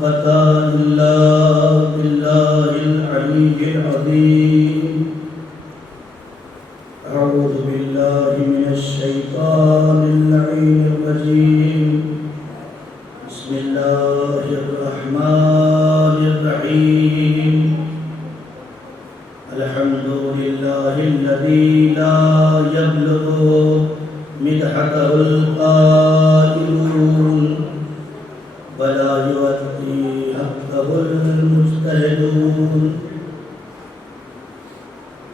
فتى إلا بالله العلي العظيم. أعوذ بالله من الشيطان اللعين الرجيم. بسم الله الرحمن الرحيم. الحمد لله الذي لا يبلغ مدحته القائلون ولا يؤدي حقه المجتهدون.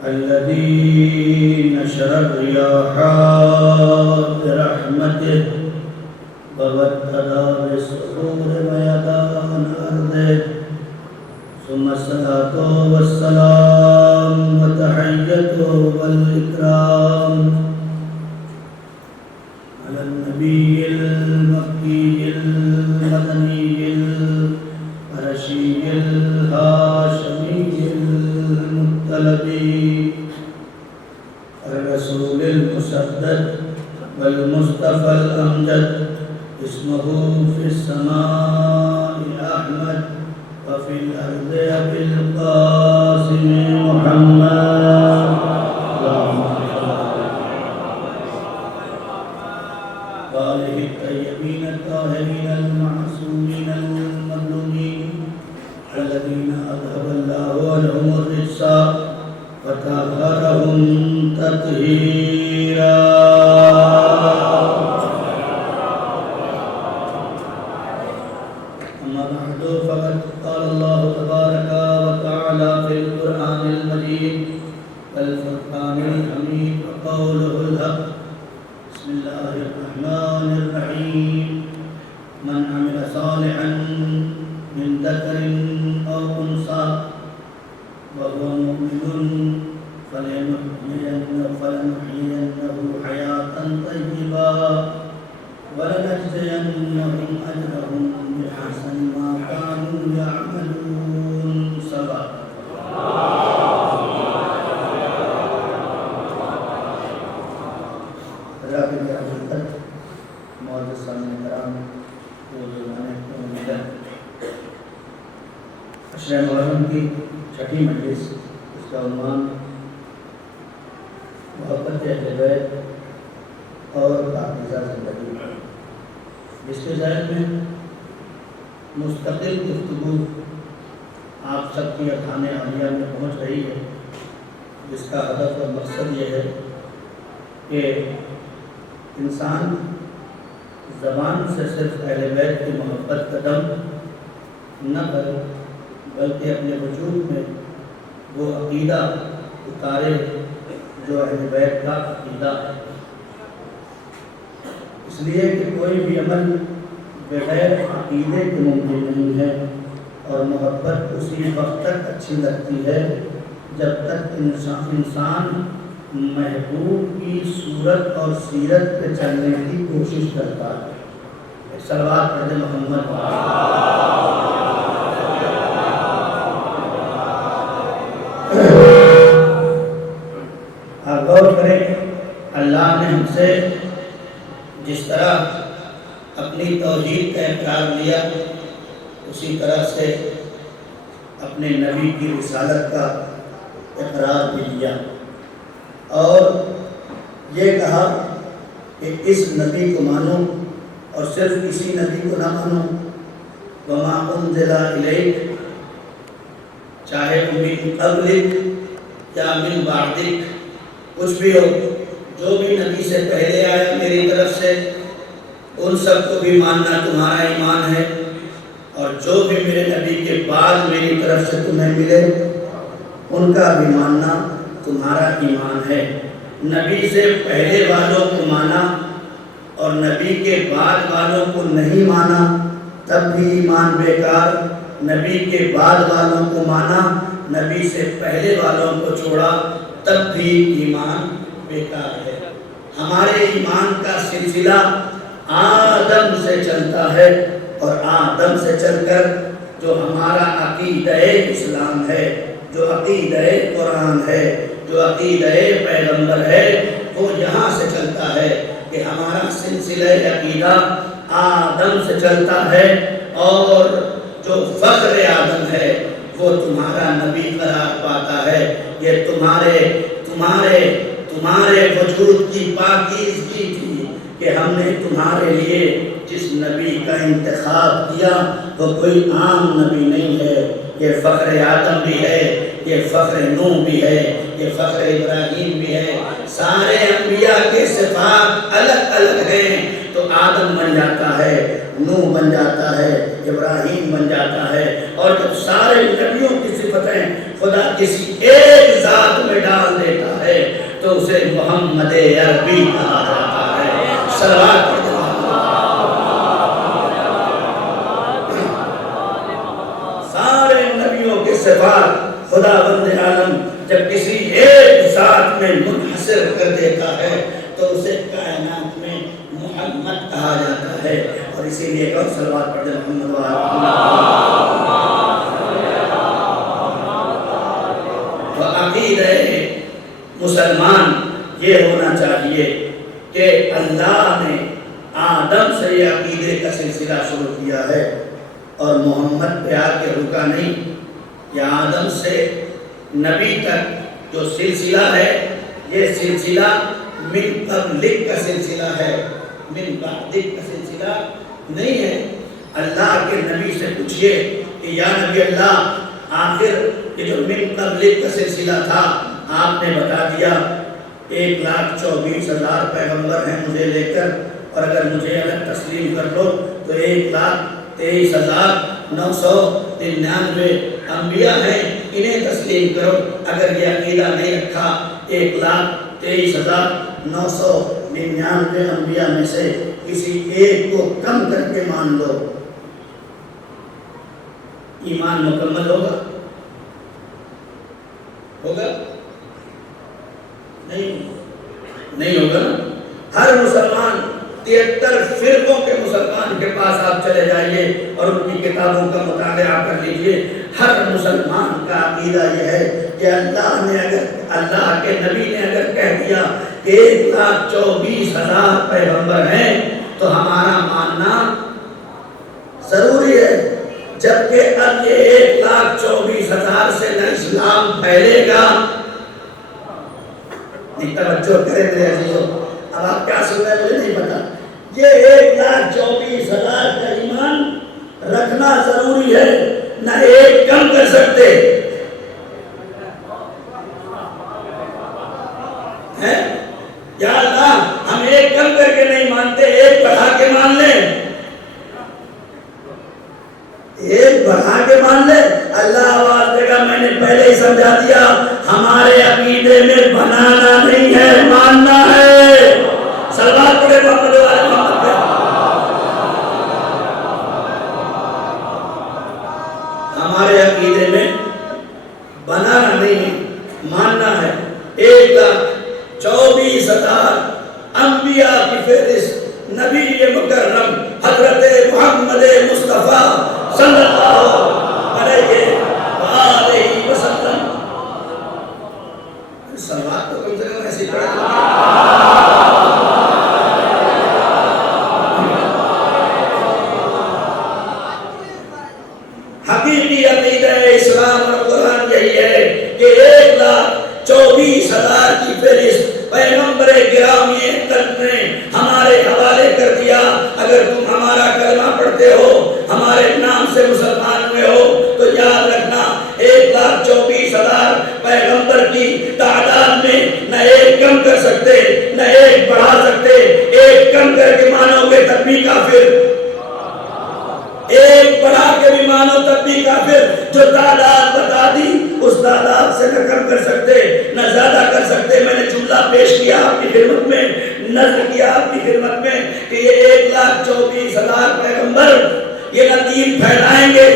الذي نشر الرياح برحمته وبدد بالصخور ميدان أرضه. ثم الصلاة والسلام وتحيته والإكرام على النبي المكي المدني القرشي الهاشمي المطلبي الرسول المسدد والمصطفى الأمجد. اسمه في السماء أحمد وفي الأرض أبي القاسم محمد. وآله الطيبين الطاهرين المعصومين المظلومين الذين أذهب الله عنهم الرجس وطهرهم تطهيرا. أما بعد فقد قال الله تبارك وتعالى في القرآن المجيد والفرقان الحميد وقوله الحق. بسم الله الرحمن الرحيم. من عمل صالحا من ذكر أو أنثى وهو مؤمن فلنحيينه حياة طيبة ولنجزينهم أجرهم بأحسن ما كانوا يعملون. صدق. معزز سامعین کرام، عشرہ محرم کی چھٹی مجلس، اس کا عنوان محبت اہل بیت اور پاکیزہ زندگی، جس کے ذہن میں مستقل گفتگو آپ سب کی اذہان عالیہ میں پہنچ رہی ہے، جس کا ہدف اور مقصد یہ ہے کہ انسان زبان سے صرف اہل بیت کی محبت کا دم نہ کرے، بلکہ اپنے وجود میں وہ عقیدہ اتارے جو اہل بیت کا عقیدہ ہے. اس لیے کہ کوئی بھی عمل بغیر عقیدے کے ممکن نہیں ہے، اور محبت اسی وقت تک اچھی لگتی ہے جب تک انسان محبوب کی صورت اور سیرت پہ چلنے کی کوشش کرتا ہے. صلوات پڑھ دیں محمد. آپ غور کریں، اللہ نے ہم سے جس طرح اپنی توحید کا اقرار لیا، اسی طرح سے اپنے نبی کی رسالت کا اقرار بھی لیا، اور یہ کہا کہ اس نبی کو مانو اور صرف اسی نبی کو نہ مانو. وما انزل الیک، چاہے من قبلک یا من بعدک، کچھ بھی ہو، جو بھی نبی سے پہلے آیا میری طرف سے، ان سب کو بھی ماننا تمہارا ایمان ہے، اور جو بھی میرے نبی کے بعد میری طرف سے تمہیں ملے ان کا بھی ماننا تمہارا ایمان ہے. نبی سے پہلے والوں کو مانا اور نبی کے بعد والوں کو نہیں مانا تب بھی ایمان بیکار. نبی کے بعد والوں کو مانا، نبی سے پہلے والوں کو چھوڑا تب بھی ایمان بیکار ہے. ہمارے ایمان کا سلسلہ آدم سے چلتا ہے، اور آدم سے چل کر جو ہمارا عقیدہ اسلام ہے، جو عقیدہ قرآن ہے، جو عقیدہ پیغمبر ہے، وہ یہاں سے چلتا ہے کہ ہمارا سلسلہ عقیدہ آدم سے چلتا ہے، اور جو فخر آدم ہے وہ تمہارا نبی قرار پاتا ہے۔ یہ تمہارے وجود کی پاکیزگی تھی کہ ہم نے تمہارے لیے جس نبی کا انتخاب کیا وہ کوئی عام نبی نہیں ہے، یہ فخر آدم بھی ہے، یہ فخر نوح بھی ہے، یہ فخر ابراہیم بھی ہے۔ سارے انبیاء کے صفات الگ الگ ہیں، تو آدم بن جاتا ہے، نوح بن جاتا ہے، ابراہیم بن جاتا ہے، اور جب سارے نبیوں کی صفتیں خدا کسی ایک ذات میں ڈال دیتا ہے تو اسے محمد عربی کہا جاتا ہے۔ صلوات پڑھ دو۔ سارے نبیوں کے صفات خدا بند عالم جب کسی ایک ذات میں منحصر کر دیتا ہے تو اسے کائنات میں محمد کہا جاتا ہے، اور اسی لیے کہ صلوات پڑھ دیں محمد و عقیدہ مسلمان یہ ہونا چاہیے کہ اللہ نے آدم سے یہ عقیدے کا سلسلہ شروع کیا ہے اور محمد پہ آ کے رکا نہیں۔ یہ آدم سے نبی تک جو سلسلہ ہے یہ سلسلہ من قبلک کا سلسلہ ہے، من بعدک کا سلسلہ نہیں ہے۔ اللہ کے نبی سے پوچھئے کہ یا نبی اللہ، آخر یہ جو من قبلک کا سلسلہ تھا آپ نے بتا دیا 1,24,000 پیغمبر ہیں مجھے لے کر، اور اگر مجھے الگ تسلیم کر لو تو 1,23,999 انبیاء ہیں، انہیں تسلیم کرو۔ اگر یہ عقیدہ نہیں رکھا 1,23,999 انبیاء میں سے کسی ایک کو کم کر کے مان لو، ایمان مکمل ہوگا؟ نہیں ہوگا نا۔ ہر مسلمان 73 فرقوں کے مسلمان کے پاس آپ چلے جائیے اور ان کی کتابوں کا مطالعہ کر لیجئے، ہر مسلمان کا عقیدہ یہ ہے کہ اللہ کے نبی نے اگر کہہ دیا کہ 1,24,000 پیغمبر ہیں تو ہمارا ماننا ضروری ہے، جبکہ اب یہ 1,24,000 سے نہ اسلام پھیلے گا۔ توجہ کریں میرے عزیزوں، اب آپ کیا سن رہے ہیں مجھے نہیں پتا۔ یہ 1,24,000 کا ایمان رکھنا ضروری ہے، نہ ایک کم کر سکتے ہیں۔ یا اللہ ہم ایک کم کر کے نہیں مانتے، ایک بڑھا کے مان لیں، ایک بڑھا کے مان لیں۔ اللہ آواز دے گا میں نے پہلے ہی سمجھا دیا، ہمارے عقیدے میں بنانا نہیں ہے، ماننا ہے۔ صلوات پڑھے محمد والے محمد پہ۔ ہمارے عقیدے میں بنانا نہیں ہے، ماننا ہے۔ 1,24,000 انبیاء کی فہرست نبی مکرم حضرت محمد مصطفیٰ صلی اللہ علیہ وآلہ وسلم۔ صلوات تو کم سے کم ایسی پڑھیں۔ حقیقی عقیدہ اسلام اور قرآن یہی ہے کہ 1,24,000 کی فہرست پیغمبر گرامی قلب نے ہمارے حوالے کر دیا۔ اگر تم ہمارا کلمہ پڑھتے ہو، ہمارے نام سے مسلمان ہوئے ہو، تو یاد رکھنا 1,24,000 پیغمبر کی تعداد میں نہ ایک کم کر سکتے نہ ایک بڑھا سکتے۔ ایک کم کر کے مانو گے تب بھی کافر، ایک بڑھا کے بھی مانو تب بھی کافر۔ جو تعداد بتا دی اس تعداد سے نہ کم کر سکتے نہ زیادہ کر سکتے۔ میں نے جملہ پیش کیا آپ کی خدمت میں، نظر کیا آپ کی خدمت میں کہ یہ 1,24,000 پیغمبر یہ نہ دین پھیلائیں گے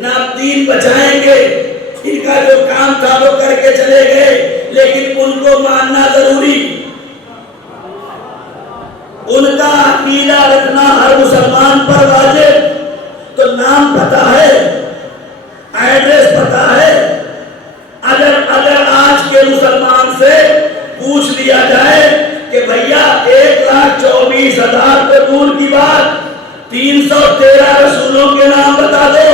نہ دین بچائیں گے، ان کا جو کام تھا وہ کر کے چلے گئے، لیکن ان کو ماننا ضروری، ان کا عقیدہ رکھنا ہر مسلمان پر واجب۔ تو نام پتا ہے، ایڈریس پتا ہے، اگر آج کے مسلمان سے پوچھ لیا جائے کہ بھیا 1,24,000 تو دور کی بات 313 رسولوں کے نام بتا دو،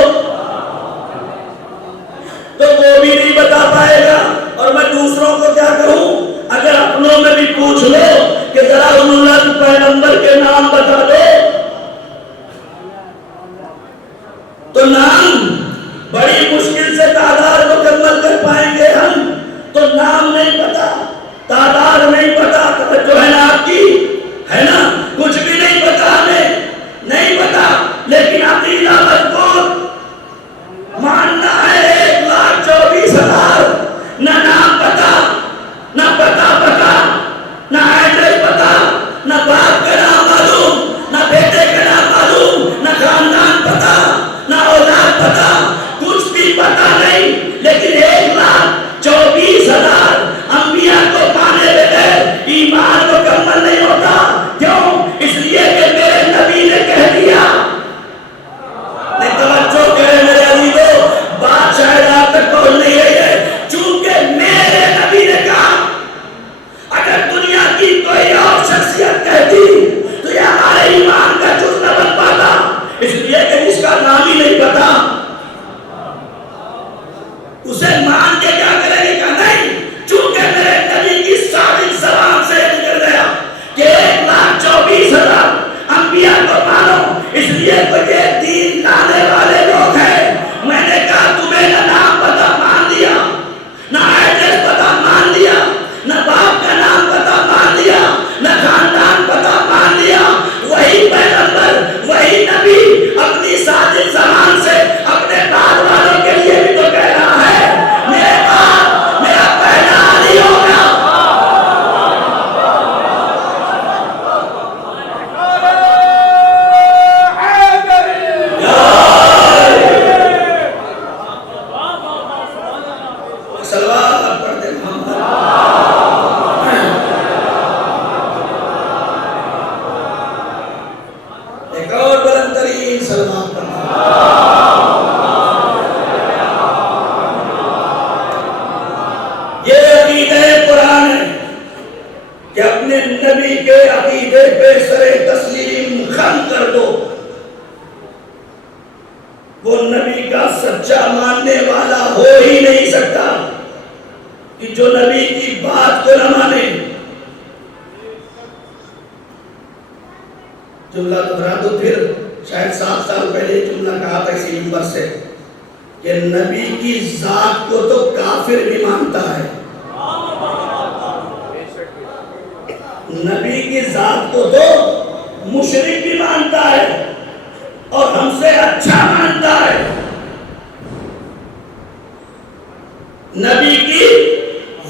پائے گا. اور میں دوسروں کو کیا کروں؟ اگر اپنوں میں بھی پوچھ لو کہ ذرا اللہ پیغمبر کے نام بتا دو تو نام بڑی مشکل سے تعداد مکمل کر پائیں گے ہم. تو نام نہیں پتا، تعداد نہیں پتا، توجہ ہے نا آپ کی؟ ہے نا؟ کچھ بھی نہیں پتا، ہمیں نہیں پتا، لیکن عقیدہ مضبوط ماننا ہے 1,24,000. نہ نام پتا، نہ پتا پتا، نہ ایڈریس پتا، نہ باپ کا نام معلوم، نہ بیٹے کا نام معلوم، نہ خاندان پتا، نہ اولاد پتا، کچھ بھی پتا نہیں. لیکن 1,24,000 انبیاء کو پانے بغیر ایمان مکمل نہیں ہوتا. کیوں؟ اس لیے کہ میرے نبی نے کہہ دیا. نہیں توجہ کرے میرے عزیزو، بات شاید آپ تک پہنچ نہیں رہی ہے. چونکہ میرے نبی نے کہا، اگر دنیا کی کوئی اور شخصیت کہتی تو یہ ہمارے ایمان کا جز نہ بن پاتا. اس لیے کہ جس کا نام ہی نہیں پتا اسے مان کے کیا کریں گے؟ کہ نہیں. چونکہ میرے نبی کی صادق زبان سے نکل گیا کہ 1,24,000 انبیاء کو مانو، اس لیے تو یہ دین لانے والے لوگ ہیں. میں نے کہا تمہیں نہ نام پتا مان لیا، نہ ایڈریس پتا مان لیا، نہ باپ کا نام پتا مان لیا، نہ خاندان پتا مان لیا. وہی پیغمبر، وہی نبی اپنی صادق زبان سے اپنے بعد والوں کے لیے بھی تو کہہ رہا ہے میرے بعد میرا پہلا علی ہوگا. صلوات پڑھتے محمد. ایک اور بلند ترین سلام پڑھتے. یہ عقیدہ قرآن ہے کہ اپنے نبی کے عقیدے پہ سر تسلیم خم کر دو. وہ نبی کا سچا ماننے والا ہو ہی نہیں سکتا کہ جو نبی کی بات کو نہ مانے. جملہ دہرا دو پھر. شاید 7 سال پہلے جملہ کہا تھا اسی منبر سے کہ نبی کی ذات کو تو کافر بھی مانتا ہے، نبی کی ذات کو تو مشرک بھی مانتا ہے اور ہم سے اچھا مانتا ہے. نبی کی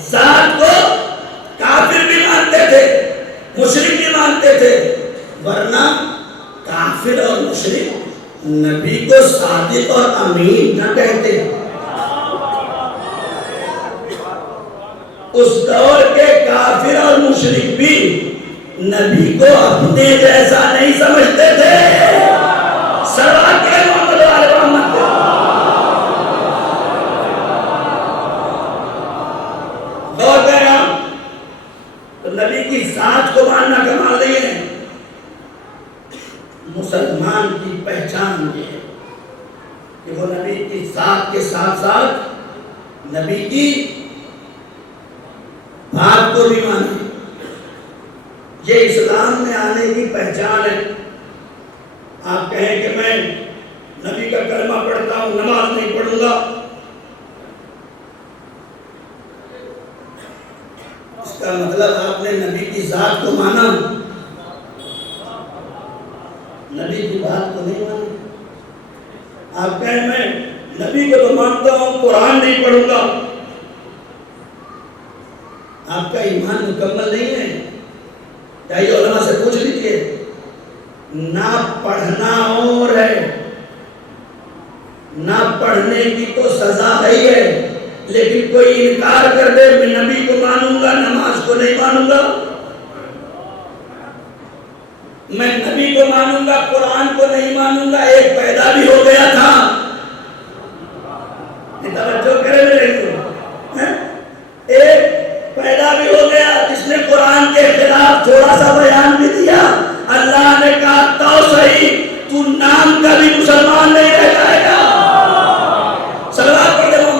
ذات کو کافر بھی مانتے تھے، مشرک بھی مانتے تھے، ورنہ کافر اور مشرک نبی کو صادق اور امین نہ کہتے. اس دور کے کافر اور مشرک بھی نبی کو اپنے جیسا نہیں سمجھتے تھے. سلوات پڑھیں محمد و آل محمد. غور کریں تو نبی کی ذات کو ماننا کمال نہیں ہے. مسلمان کی پہچان یہ ہے کہ وہ نبی کی ذات کے ساتھ ساتھ نبی کی بات کو بھی مانے. یہ اسلام میں آنے کی پہچان ہے. آپ کہیں کہ میں نبی کا کلمہ پڑھتا ہوں، نماز نہیں پڑھوں گا، اس کا مطلب آپ نے نبی کی ذات کو مانا، نبی کی بات کو نہیں مانا. آپ کہیں میں نبی کو تو مانتا ہوں، قرآن نہیں پڑھوں گا، آپ کا ایمان مکمل نہیں ہے. چاہیے علماء سے پوچھ لیجیے. نہ پڑھنا اور ہے، نہ پڑھنے کی تو سزا ہی ہے، لیکن کوئی انکار کر دے میں نبی کو مانوں گا نماز کو نہیں مانوں گا، میں نبی کو مانوں گا قرآن کو نہیں مانوں گا. ایک پیدا بھی ہو گیا تھا. توجہ کرے میرے کو. ایک پیدا بھی ہو گیا جس نے قرآن کے خلاف تھوڑا سا بیان بھی دیا. اللہ نے کہا تو صحیح، تو نام کا بھی مسلمان نہیں رہ جائے گا. صلوات پڑھ دے محمد.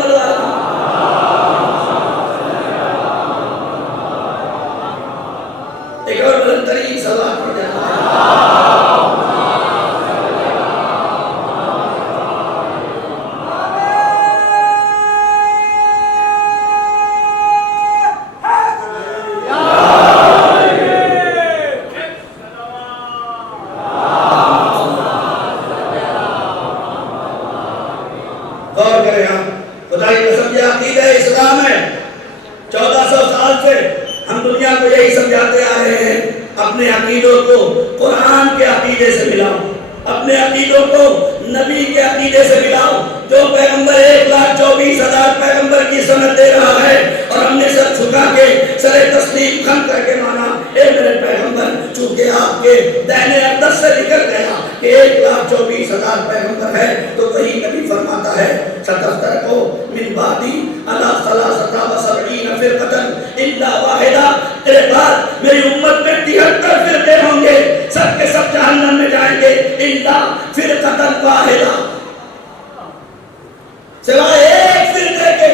کریں ہم. خدا کی قسم یہ عقیدہ اسلام ہے. 1400 سال سے ہم دنیا کو یہی سمجھاتے آ رہے ہیں اپنے عقیدوں کو قرآن کے عقیدے سے ملاؤ, اپنے عقیدوں کو نبی کے عقیدے سے ملاؤ. جو پیغمبر 1,24,000 پیغمبر کی سند دے رہا ہے اور ہم نے سر جھکا کے سر تسلیم خم کر کے مانا اے میرے پیغمبر, چونکہ آپ کے دہنے اقدس سے نکل گیا کہ 1,24,000 پیغمبر ہے, تو وہی نبی فرماتا ہے ستفتر کو من بعدی علی 73 فرقۃ الا واحدہ, تیرے بعد میری امت میں 73 فرقے ہوں گے, سب کے سب جہنم میں جائیں گے الا فرقۃ واحدہ, سوائے ایک فرقے کے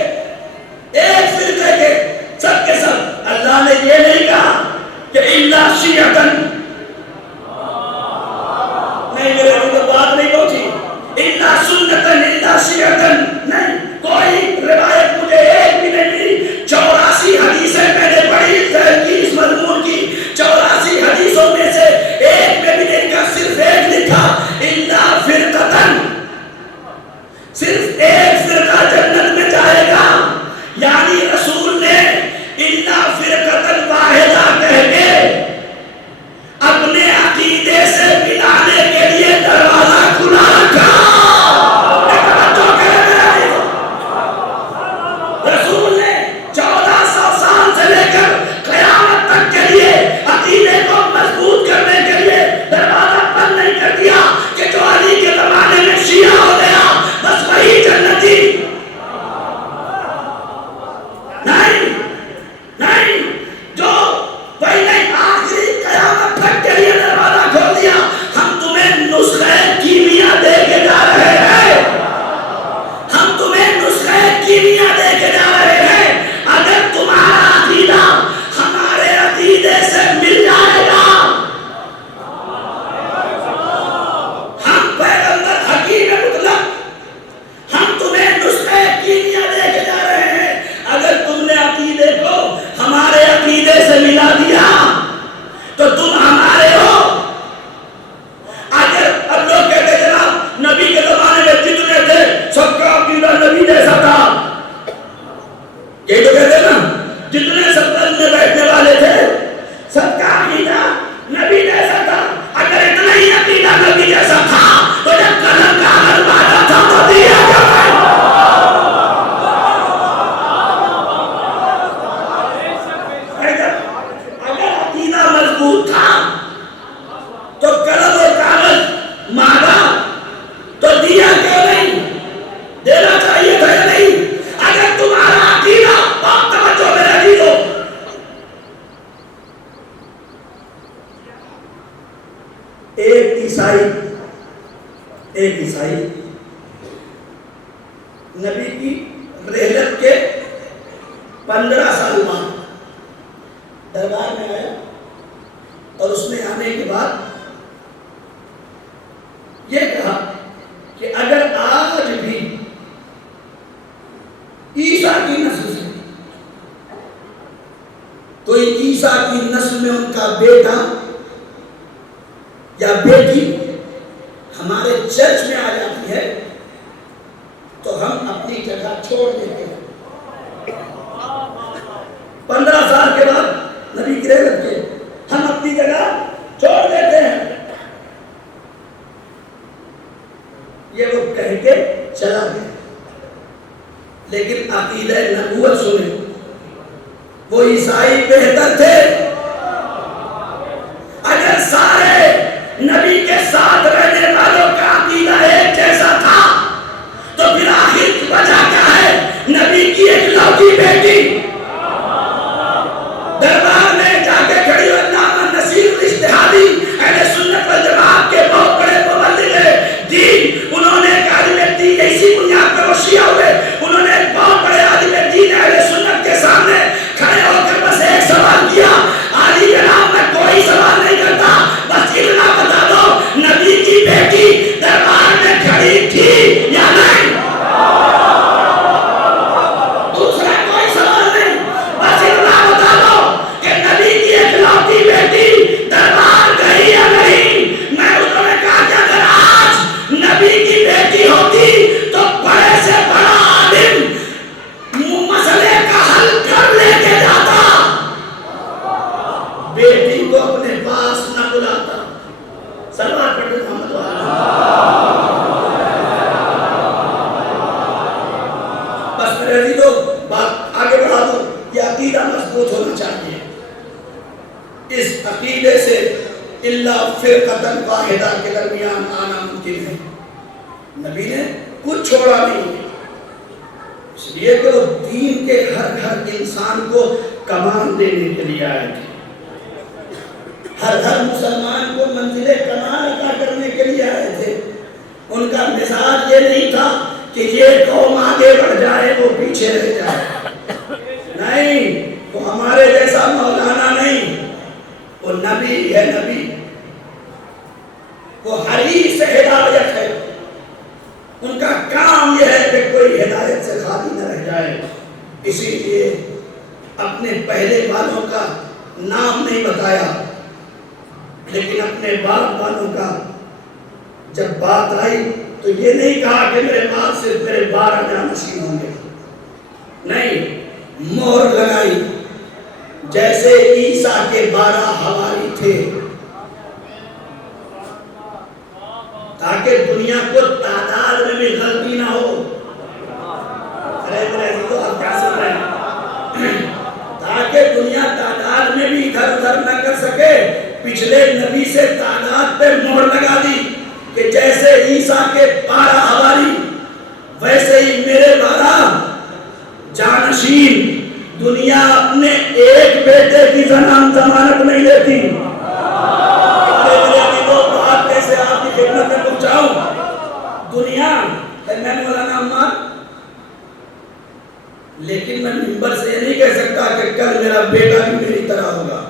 سب کے سب. اللہ نے یہ نہیں کہا کہ الا شیعۃ, نہیں میرے کو تو بات نہیں پہنچی, الا سنۃ الا شیعۃ نہیں, کوئی روایت مجھے ایک بھی نہیں ملی. 84 حدیثیں میں نے پڑھی کی اس مضمون کی, 84 حدیثوں میں سے ایک میں بھی نہیں کہا, صرف ایک لکھا الا فرقۃ, صرف ایک فرقہ جنت میں جائے گا. یعنی رسول نے الا فرقۃ واحدہ کہہ کے اپنے عقیدے سے ملانے کے لیے دروازہ کھلا رکھا. رسول نے 1400 سال سے لے کر قیامت تک کے لیے عقیدے کو مضبوط کرنے کے لیے دروازہ بند نہیں کر دیا کہ جو علی کے زمانے میں شیعہ ہو گیا بس وہی جنتی. نہیں, جو وہی نہیں, آخری قیامت تک کے لیے دروازہ کھول دیا. ہم تمہیں نسخہ کیمیا دے کے جا رہے ہیں, ہم تمہیں نسخہ کیمیا دے کے جا رہے ہیں. اگر تمہارا عقیدہ ہمارے عقیدے سے مل جائے گا, ہم پیغمبر حکیم مطلق, ہم تمہیں نسخہ کیمیا دے کے جا رہے ہیں. اگر تم نے عقیدے کو ہمارے عقیدے سے ملا دیا تو تم ہمارے ہو. اگر اب لوگ کہتے جناب نبی کے زمانے میں جتنے تھے سب کا عقیدہ نبی جیسا تھا, یہ تو کہتے نا جتنے سب میں بیٹھنے والے تھے سب کا عقیدہ نبی جیسا تھا. اگر اتنا ہی عقیدہ نبی جیسا تھا تو جب قلم کا عمل بانٹا تھا تو دیا جائے. اگر عقیدہ مضبوط تھا تو قلم اور کاغذ مانگا تو دیا کیوں نہیں, دینا چاہیے تھا یا نہیں. اگر تمہارا عقیدہ, بہت توجہ میرے عزیزو, ایک عیسائی نبی کی رحلت کے 15 سال بعد دربار میں آیا اور اس نے آنے کے بعد یہ کہا کہ اگر آج بھی عیسیٰ کی نسل سے کوئی عیسیٰ کی نسل میں ان کا بیٹا یا بیٹی ہمارے چرچ میں آ جاتی ہے تو ہم اپنی جگہ چھوڑ دیتے ہیں. 15 سال کے بعد نبی کی رحلت کے ہم اپنی جگہ چھوڑ دیتے ہیں. یہ وہ کہہ کے چلا گیا, لیکن عقیدہ نبوت سنیں, وہ عیسائی بہتر تھے. اگر سارے نبی کے ساتھ رہنے والوں کا عقیدہ ایک جیسا تھا تو پھر آخر وجہ کیا ہے؟ نبی کی ایک لوٹی بیٹی دربار میں جا کے کھڑی ہوئی علامہ نصیر الاجتہادی اہل سنت والجماعت کے بہت بڑے مبلغ دین, انہوں نے ایک عالم دین اسی بنیاد پر وہ شیعہ ہوئے, انہوں نے ایک بہت بڑے عالم دین اہل سنت کے سامنے کھڑے ہو کر بس ایک سوال کیا, فرقۃ واحدہ کے درمیان آنا ممکن ہے. نبی نے کچھ چھوڑا نہیں، اس لیے کہ وہ دین کے ہر انسان کو کمان دینے کے لیے آئے تھے، ہر مسلمان کو منزل کمال عطا کرنے کے لیے آئے تھے. ان کا مزاج یہ نہیں تھا کہ یہ قوم آگے بڑھ جائے وہ پیچھے رہ جائے، نہیں، وہ ہمارے جیسا مولانا نہیں، وہ نبی ہے، نبی، وہ حریص ہدایت ہے. ان کا کام یہ ہے کہ کوئی ہدایت سے خالی نہ رہ جائے. اسی لیے اپنے پہلے والوں کا نام نہیں بتایا، لیکن اپنے بعد والوں کا جب بات آئی تو یہ نہیں کہا کہ میرے بعد صرف میرے 12 جانشین ہوں گے، نہیں، مہر لگائی. جیسے عیسیٰ کے 12 حواری تھے، تاکہ دنیا کو تعداد میں بھی غلطی نہ ہو. ارے تو آپ کیا سن رہے ہیں؟ تاکہ دنیا تعداد میں بھی ادھر ادھر نہ کر سکے، پچھلے نبی سے تعداد پہ مہر لگا دی کہ جیسے عیسیٰ کے 12 حواری ویسے ہی میرے 12 جانشین. دنیا اپنے ایک بیٹے کی ضمانت نہیں لیتی. بات کیسے آپ کی خدمت میں پہنچاؤں؟ دنیا میں مولانا عمار، لیکن میں منبر سے یہ نہیں کہہ سکتا کہ کل میرا بیٹا بھی میری طرح ہوگا.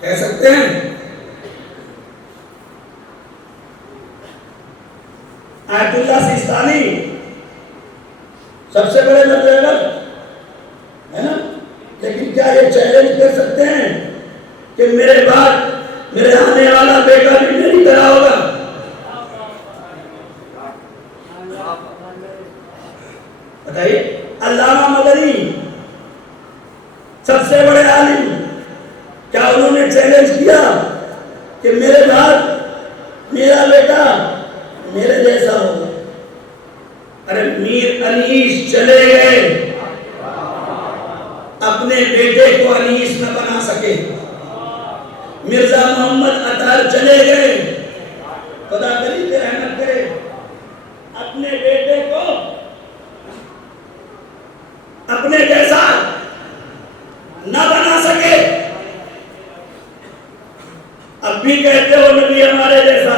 کہہ سکتے ہیں؟ آیت اللہ سیستانی سب سے بڑے مطلب ہے نا، لیکن کیا یہ چیلنج کر سکتے ہیں کہ میرے بعد میرے آنے والا بیٹا بھی میری طرح ہوگا؟ بتائیے. علامہ مدنی سب سے بڑے عالم، کیا انہوں نے چیلنج کیا کہ میرے بعد میرا بیٹا میرے جیسا ہوگا؟ ارے میر انیس چلے گئے، اپنے بیٹے کو انیس نہ بنا سکے. مرزا محمد عطار چلے گئے، خدا کریم پہ رحمت کرے، اپنے بیٹے کو اپنے جیسا نہ بنا سکے. اب بھی کہتے ہو نبی ہمارے جیسا،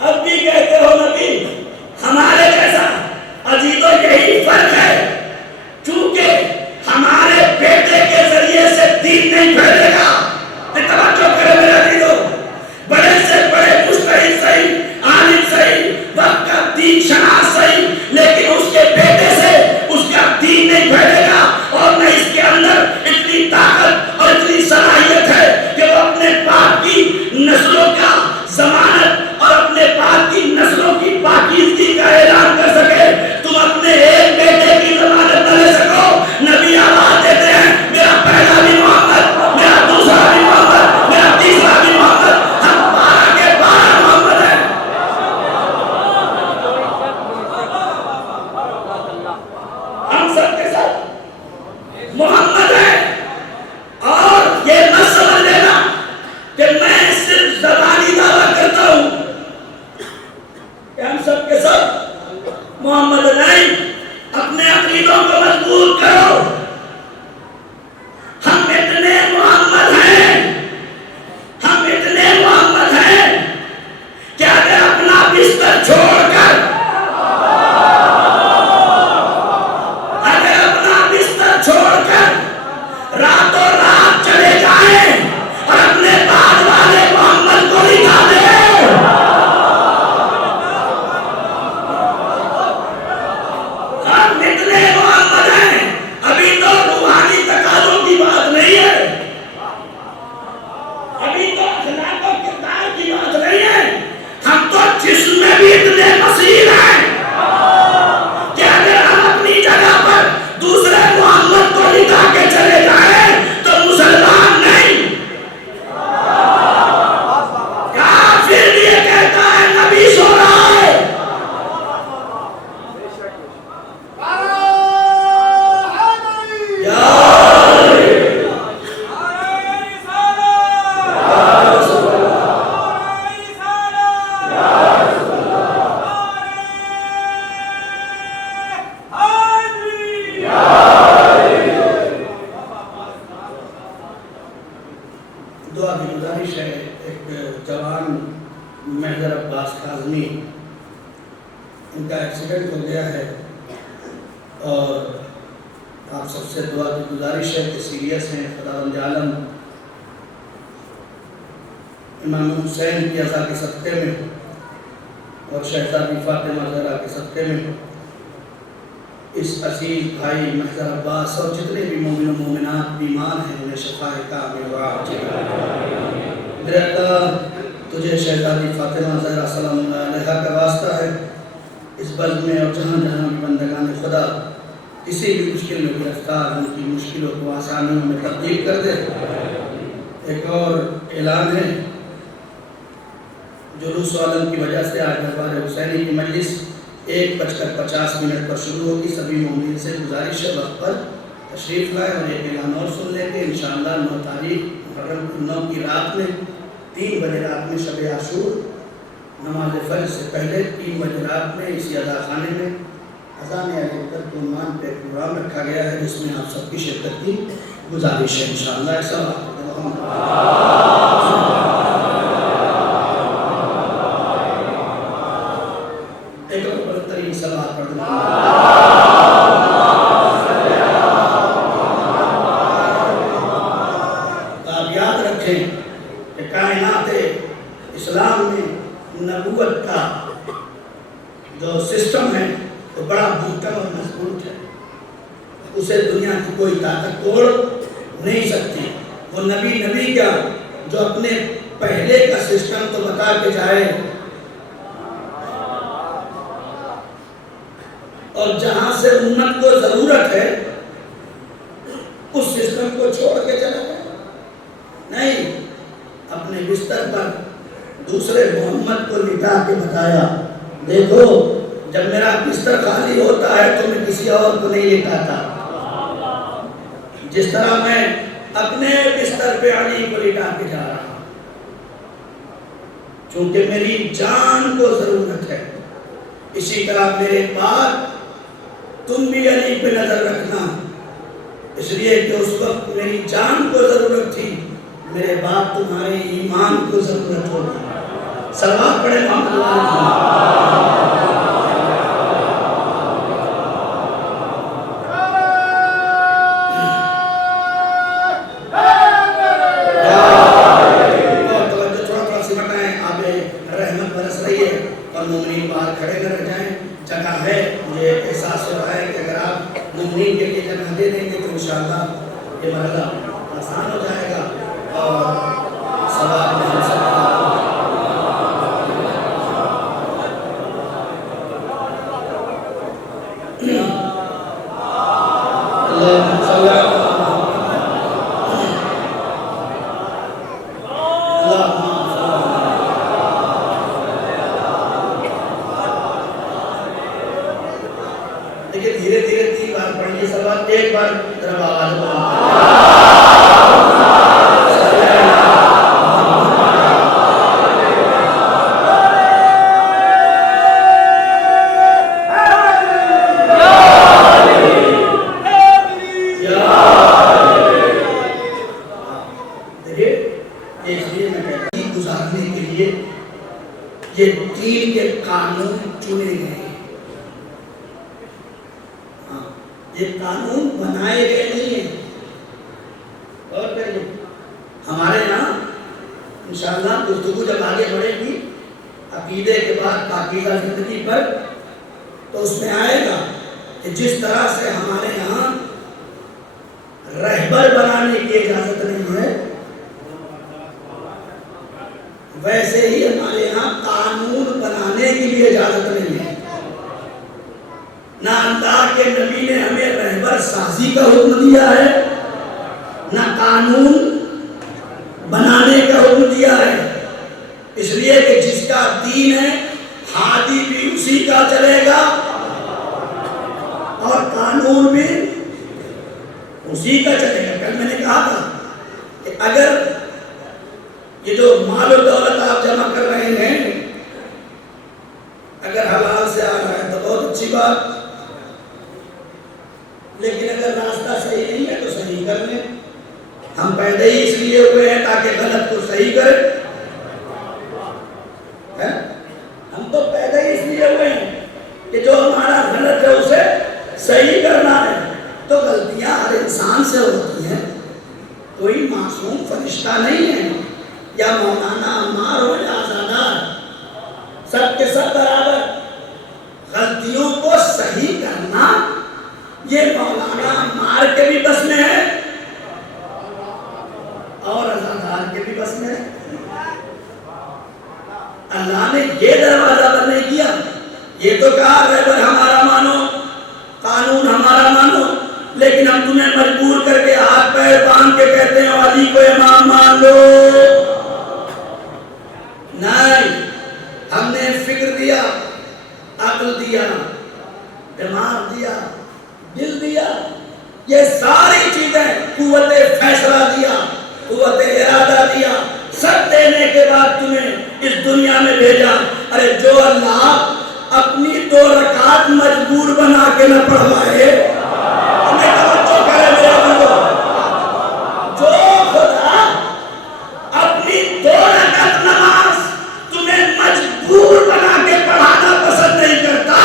اب بھی کہتے ہو نبی ہمارے جیسا. عزیزو یہی فرق ہے، چونکہ ہمارے بیٹے کے ذریعے سے دین نہیں پھیلے گا. توجہ کرے میرے عزیزو، بڑے سے بڑے مجتہد صحیح، عالم صحیح، وقت کا دین شناس صحیح، لیکن اس کے بیٹے سے اس کا دین نہیں پھیلے گا. اور نہ اس کے اندر اتنی طاقت اور اتنی صلاحیت ہے کہ وہ اپنے باپ کی نسلوں کا ضمانت اور اپنے باپ کی نسلوں کی پاکیزگی کا اعلان کر سکے. تم اپنے ایک بیٹے کی ضمانت نہ لے سکو. نبی آواز دیتے ہیں میرا پہلا بھی محمد، میرا دوسرا بھی محمد، میرا تیسرا بھی محمد. ہم 12 کے 12 محمد ہیں. ہم سب کے ساتھ محمد ہیں. اور یہ نہ سمجھ لینا کہ میں صرف زبانی دعویٰ کرتا ہوں کہ ہم سب کے سب محمد نہیں. اپنے عقیدوں کو مضبوط کرو. ہم اتنے محمد ہیں، ہم اتنے محمد ہیں کہ اگر اپنا بستر چھوڑ کر، اگر اپنا بستر چھوڑ کر راتوں رات چلے جائیں اور اپنے بعد والے محمد کو دکھا دیں، ہم اتنے محمد ہیں. ابھی تو روحانی تقاضوں کی بات نہیں ہے، ابھی تو اخلاق و کردار کی بات نہیں ہے. ہم تو جسم میں بھی اتنے مسیح ہیں کہ اگر ہم اپنی جگہ پر دوسرے محمد کو لٹا کے چلے جائیں تو مسلمان نہیں. کافر یہ کہتا ہے نبی سو رہا ہے. یا دعا کی گزارش ہے. ایک جوان محضر عباس کاظمی، ان کا ایکسیڈنٹ ہو گیا ہے اور آپ سب سے دعا کی گزارش ہے کہ سیریس ہیں. خداوند عالم امام حسین کی عزا کے صدقے میں اور شہزادی فاطمہ زہرا کے صدقے میں اس عزیز بھائی محضر عباس اور جتنے بھی مومن و مومنات بیمار ہیں انہیں شفائے کامل عاجل. میرے اللہ تجھے شہزادی فاطمہ زہرا سلام اللہ علیہا کا واسطہ ہے، اس بلد میں اور جہاں جہاں بھی بندگان خدا کسی بھی مشکل میں گرفتار ان کی مشکلوں کو آسانیوں میں تبدیل کر دے. ایک اور اعلان ہے، جلوس عالم کی وجہ سے آج دربار حسینی کی مجلس 1:50 پر شروع ہوگی. سبھی مومنین سے گزارش ہے وقت پر تشریف لائے اور ایک اعلان اور سن لیں کہ انشاءاللہ 9 تاریخ محرم 9 کی رات میں 3 بجے رات میں شب عاشور نماز فجر سے پہلے 3 بجے رات میں اسی اذان خانے میں اذان علی بکر کے عنوان پہ پروگرام رکھا گیا ہے جس میں آپ سب کی شرکت کی گزارش ہے انشاءاللہ. ایسا ایک اور بہترین صلوات پڑھ دیں. آپ یاد رکھیں کہ کائنات اسلام میں نبوت کا جو سسٹم ہے وہ بڑا محکم اور مضبوط ہے، اسے دنیا کی کوئی طاقت توڑ نہیں سکتی. وہ نبی کیا جو اپنے پہلے کا سسٹم تو بتا کے جائے اور جہاں سے امت کو ضرورت ہے اس سسٹم کو چھوڑ کے چلا گیا. نہیں، اپنے بستر پر دوسرے محمد کو لٹا کے بتایا، دیکھو جب میرا بستر خالی ہوتا ہے تو میں کسی اور کو نہیں لٹاتا، جس طرح میں اپنے بستر پہ علی کو لٹا کے جا رہا ہوں چونکہ میری جان کو ضرورت ہے. اسی طرح میرے بعد تم بھی علی پہ نظر رکھنا، اس لیے کہ اس وقت میری جان کو ضرورت تھی، میرے بعد تمہارے ایمان کو ضرورت ہوگی. صلوات پڑھے محمد اور مومنین باہر کھڑے نہ رہ جائیں. جگہ ہے، مجھے احساس ہو رہا ہے کہ اگر آپ مومنین کے لیے جگہ دے دیں گے تو انشاءاللہ یہ مرحلہ آسان ہو جائے گا اور ثواب میں ہم سب دھیرے دھیرے 3 بار پڑھیے صلوات. ایک بار ذرا آواز گزارنے کے لیے یہ 3 کے قانون چنے گئے ہیں. یہ قانون بنائے گئے نہیں ہیں. اور کریے ہمارے یہاں انشاءاللہ گفتگو جب آگے بڑھے گی عقیدے کے بعد پاکیزہ زندگی پر تو اس میں آئے گا کہ جس طرح سے ہمارے یہاں رہبر بنانے کی اجازت نہیں ہے ویسے ہی ہمارے یہاں قانون بنانے کے لیے اجازت نہیں ہے. نہ اللہ کے نبی نے ہمیں رہبر سازی کا حکم دیا ہے نہ قانون بنانے کا حکم دیا ہے. اس لیے کہ جس کا دین ہے ہادی بھی اسی کا چلے گا اور قانون بھی اسی کا چلے گا. کل میں نے کہا تھا کہ اگر یہ جو مال و دولت آپ جمع کر رہے ہیں اگر حلال سے آ رہا ہے تو بہت اچھی بات، لیکن اگر راستہ صحیح نہیں ہے تو صحیح کر لیں. ہم پیدا ہی اس لیے ہوئے ہیں تاکہ تاکہ غلط کو صحیح کرے. ہم تو پیدا ہی اس لیے ہوئے ہیں کہ جو ہمارا غلط ہے اسے صحیح کرنا ہے. تو غلطیاں ہر انسان سے ہوتی ہیں، کوئی معصوم فرشتہ نہیں ہے. یا مولانا عمار ہو یا آزادار، سب کے سب برابر. غلطیوں کو صحیح کرنا یہ مولانا عمار کے بھی بس میں ہے اور آزادار کے بھی بس میں ہے. اللہ نے یہ دروازہ بند نہیں کیا. یہ تو کہا رہبر ہمارا مانو، قانون ہمارا مانو، لیکن ہم تمہیں مجبور کر کے ہاتھ پیر باندھ کے کہتے ہیں علی کو امام مان لو. نہیں، ہم نے فکر دیا، عقل دیا، دماغ دیا، دل دیا، یہ ساری چیزیں، قوت فیصلہ دیا، قوت ارادہ دیا، سب دینے کے بعد تمہیں اس دنیا میں بھیجا. ارے جو اللہ اپنی 2 رکعت مجبور بنا کے نہ پڑھوائے، تمہیں توجہ کرے میرے عزیزو، جو خدا اپنی 2 رکعت نماز تمہیں مجبور بنا کے پڑھانا پسند نہیں کرتا،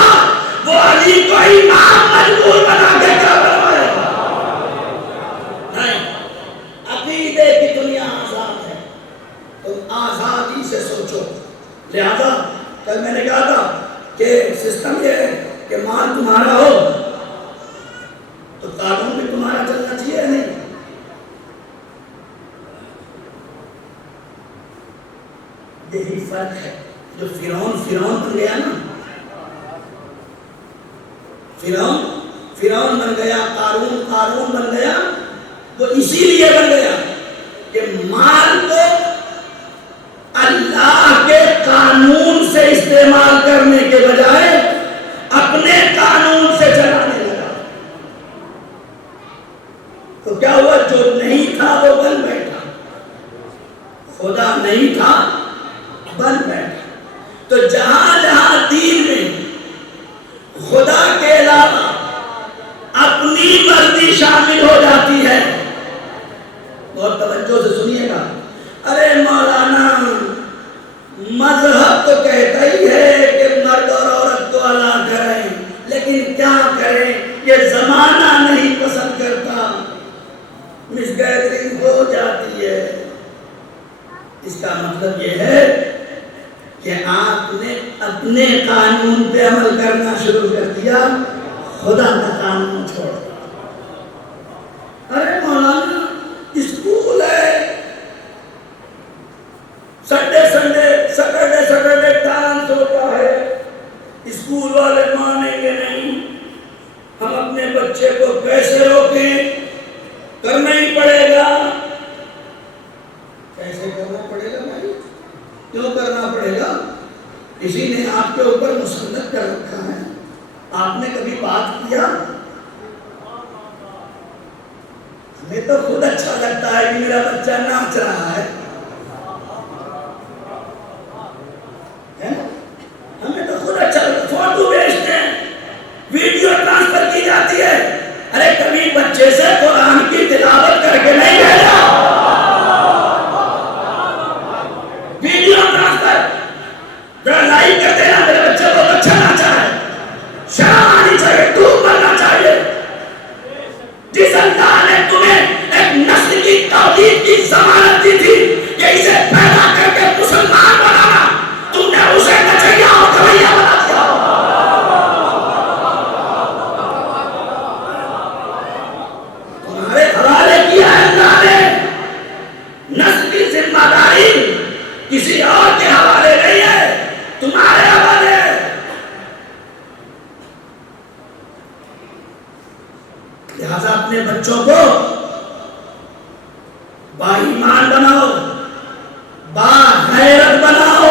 وہ علی کو امام مجبور بنا کے کیا بنوائے؟ نہیں. عقیدے کی دنیا آزاد ہے، تم آزادی سے سوچو. لہذا کل میں نے کہا تھا کہ سسٹم یہ ہے کہ مال تمہارا ہو تو قانون بھی تمہارا چلنا چاہیے. نہیں، یہی فرق ہے. جو فرعون بن گیا نا، فرعون بن گیا، قارون بن گیا، وہ اسی لیے بن گیا کہ مال کو اللہ کے قانون سے استعمال کرنے کے بجائے اپنے قانون سے چلانے لگا. تو کیا ہوا؟ جو نہیں تھا وہ بن بیٹھا، خدا نہیں تھا بن بیٹھا. تو جہاں جہاں دین میں خدا کے علاوہ اپنی مرضی شامل ہو جاتی ہے، بہت توجہ سے سنیے گا. ارے مولانا مذہب تو کہتا ہی ہے کہ مرد اور عورت کو الگ کریں، لیکن کیا کریں، یہ زمانہ نہیں پسند کرتا، مس گیدرنگ ہو جاتی ہے. اس کا مطلب یہ ہے کہ آپ نے اپنے قانون پہ عمل کرنا شروع کر دیا، خدا کا قانون چھوڑ دیا. ارے مولانا اسکول ہے، سٹرڈے ڈانس ہوتا ہے، اسکول والے مانیں گے نہیں، ہم اپنے بچے کو کیسے روکیں؟ کرنا ہی پڑے گا. کیسے کرنا پڑے گا بھائی؟ کیوں کرنا پڑے گا؟ کسی نے آپ کے اوپر مسلط کر رکھا ہے. آپ نے کبھی بات کیا؟ ہمیں تو خود اچھا لگتا ہے کہ میرا بچہ ناچ رہا ہے، ہمیں تو خود اچھا لگتا ہے. فوٹو بھیجتے ہیں، ویڈیو ٹرانسفر کی جاتی ہے. ارے کبھی بچے سے قرآن کی تلاوت کر کے نہیں بھیجا، ویڈیو ٹرانسفر لائک کر دینا، میرے بچے بہت اچھا ناچا ہے. شرم آنی چاہیے، دور کرنا چاہیے. جس اللہ نے تمہیں ایک نسل کی توحید کی ضمانت دی تھی کہ اسے پیدا کر کے مسلمان بنانا، تم نے اسے نچیا اور کبھیا بنا دیا. تمہارے حوالے کیا ہے اللہ نے. نسل کی ذمہ داری کسی اور کے حوالے نہیں ہے، تمہارے حوالے ہے. لہذا اپنے بچوں کو با ایمان بناؤ، با غیرت بناؤ.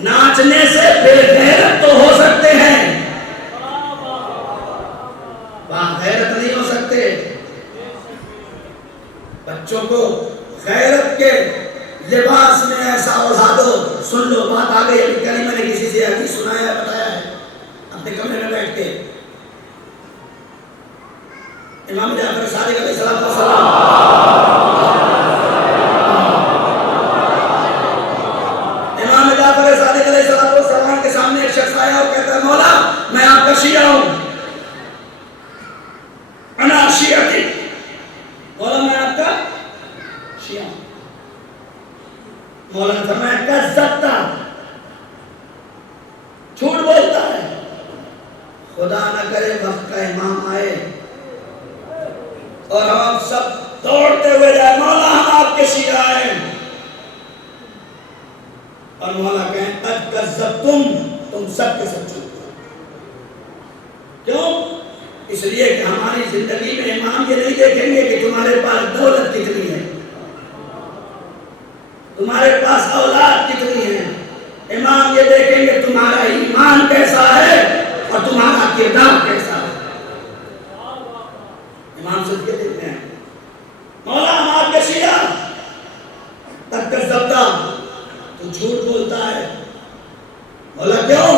ناچنے سے بے غیرت تو ہو سکتے ہیں، با غیرت نہیں ہو سکتے. بچوں کو غیرت کے لباس میں ایسا اوڑھا دو. سن لو، بات آ گئی. ابھی کل میں نے کسی سے حدیث سنایا، بتایا ہے اپنے کمرے میں بیٹھ کے. امام جعفر صادق علیہ السلام مولانا فرمایا کذبتا، جھوٹ بولتا ہے. خدا نہ کرے وقت کا امام آئے اور ہم سب دوڑتے ہوئے جائے مولا ہم آپ کے شیعہ ہیں، اور مولا کہیں قد کذبتم، تم سب کے سب جھوٹ بولتے. کیوں؟ اس لیے کہ ہماری زندگی میں امام یہ نہیں دیکھیں گے کہ تمہارے پاس دولت کتنی ہے، تمہارے پاس اولاد کتنی ہے. امام یہ دیکھیں گے تمہارا ایمان کیسا ہے اور تمہارا کردار کیسا ہے. امام صرف یہ دیکھتے ہیں. مولا ہم آپ کے شیعہ، قد کذبتا، تو جھوٹ بولتا ہے. مولا کیوں؟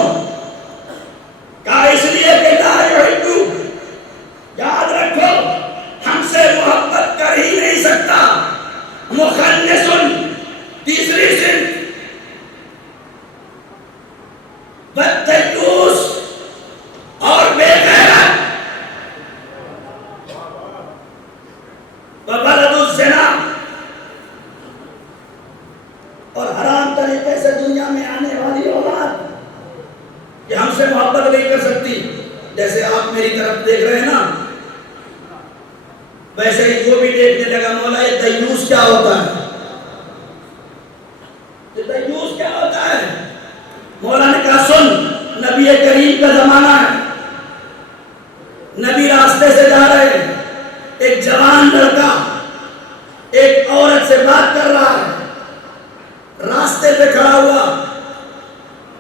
کہا اس لیے کہ لا یحبو، یاد رکھو ہم سے محبت کر ہی نہیں سکتا. مخنث، تیسری صنف، بدتیوس اور بے غیرت، وولد الزنا، اور حرام طریقے سے دنیا میں آنے والی اولاد کہ ہم سے محبت نہیں کر سکتی. جیسے آپ میری طرف دیکھ رہے ہیں نا، ویسے ہی وہ بھی دیکھنے لگا مولا یہ دیوس کیا ہوتا ہے، یہ دیوس کیا ہوتا ہے. مولا نے کہا سن، نبی کریم کا زمانہ ہے، نبی راستے سے جا رہے ہیں، ایک جوان لڑکا ایک عورت سے بات کر رہا ہے، راستے پہ کھڑا ہوا،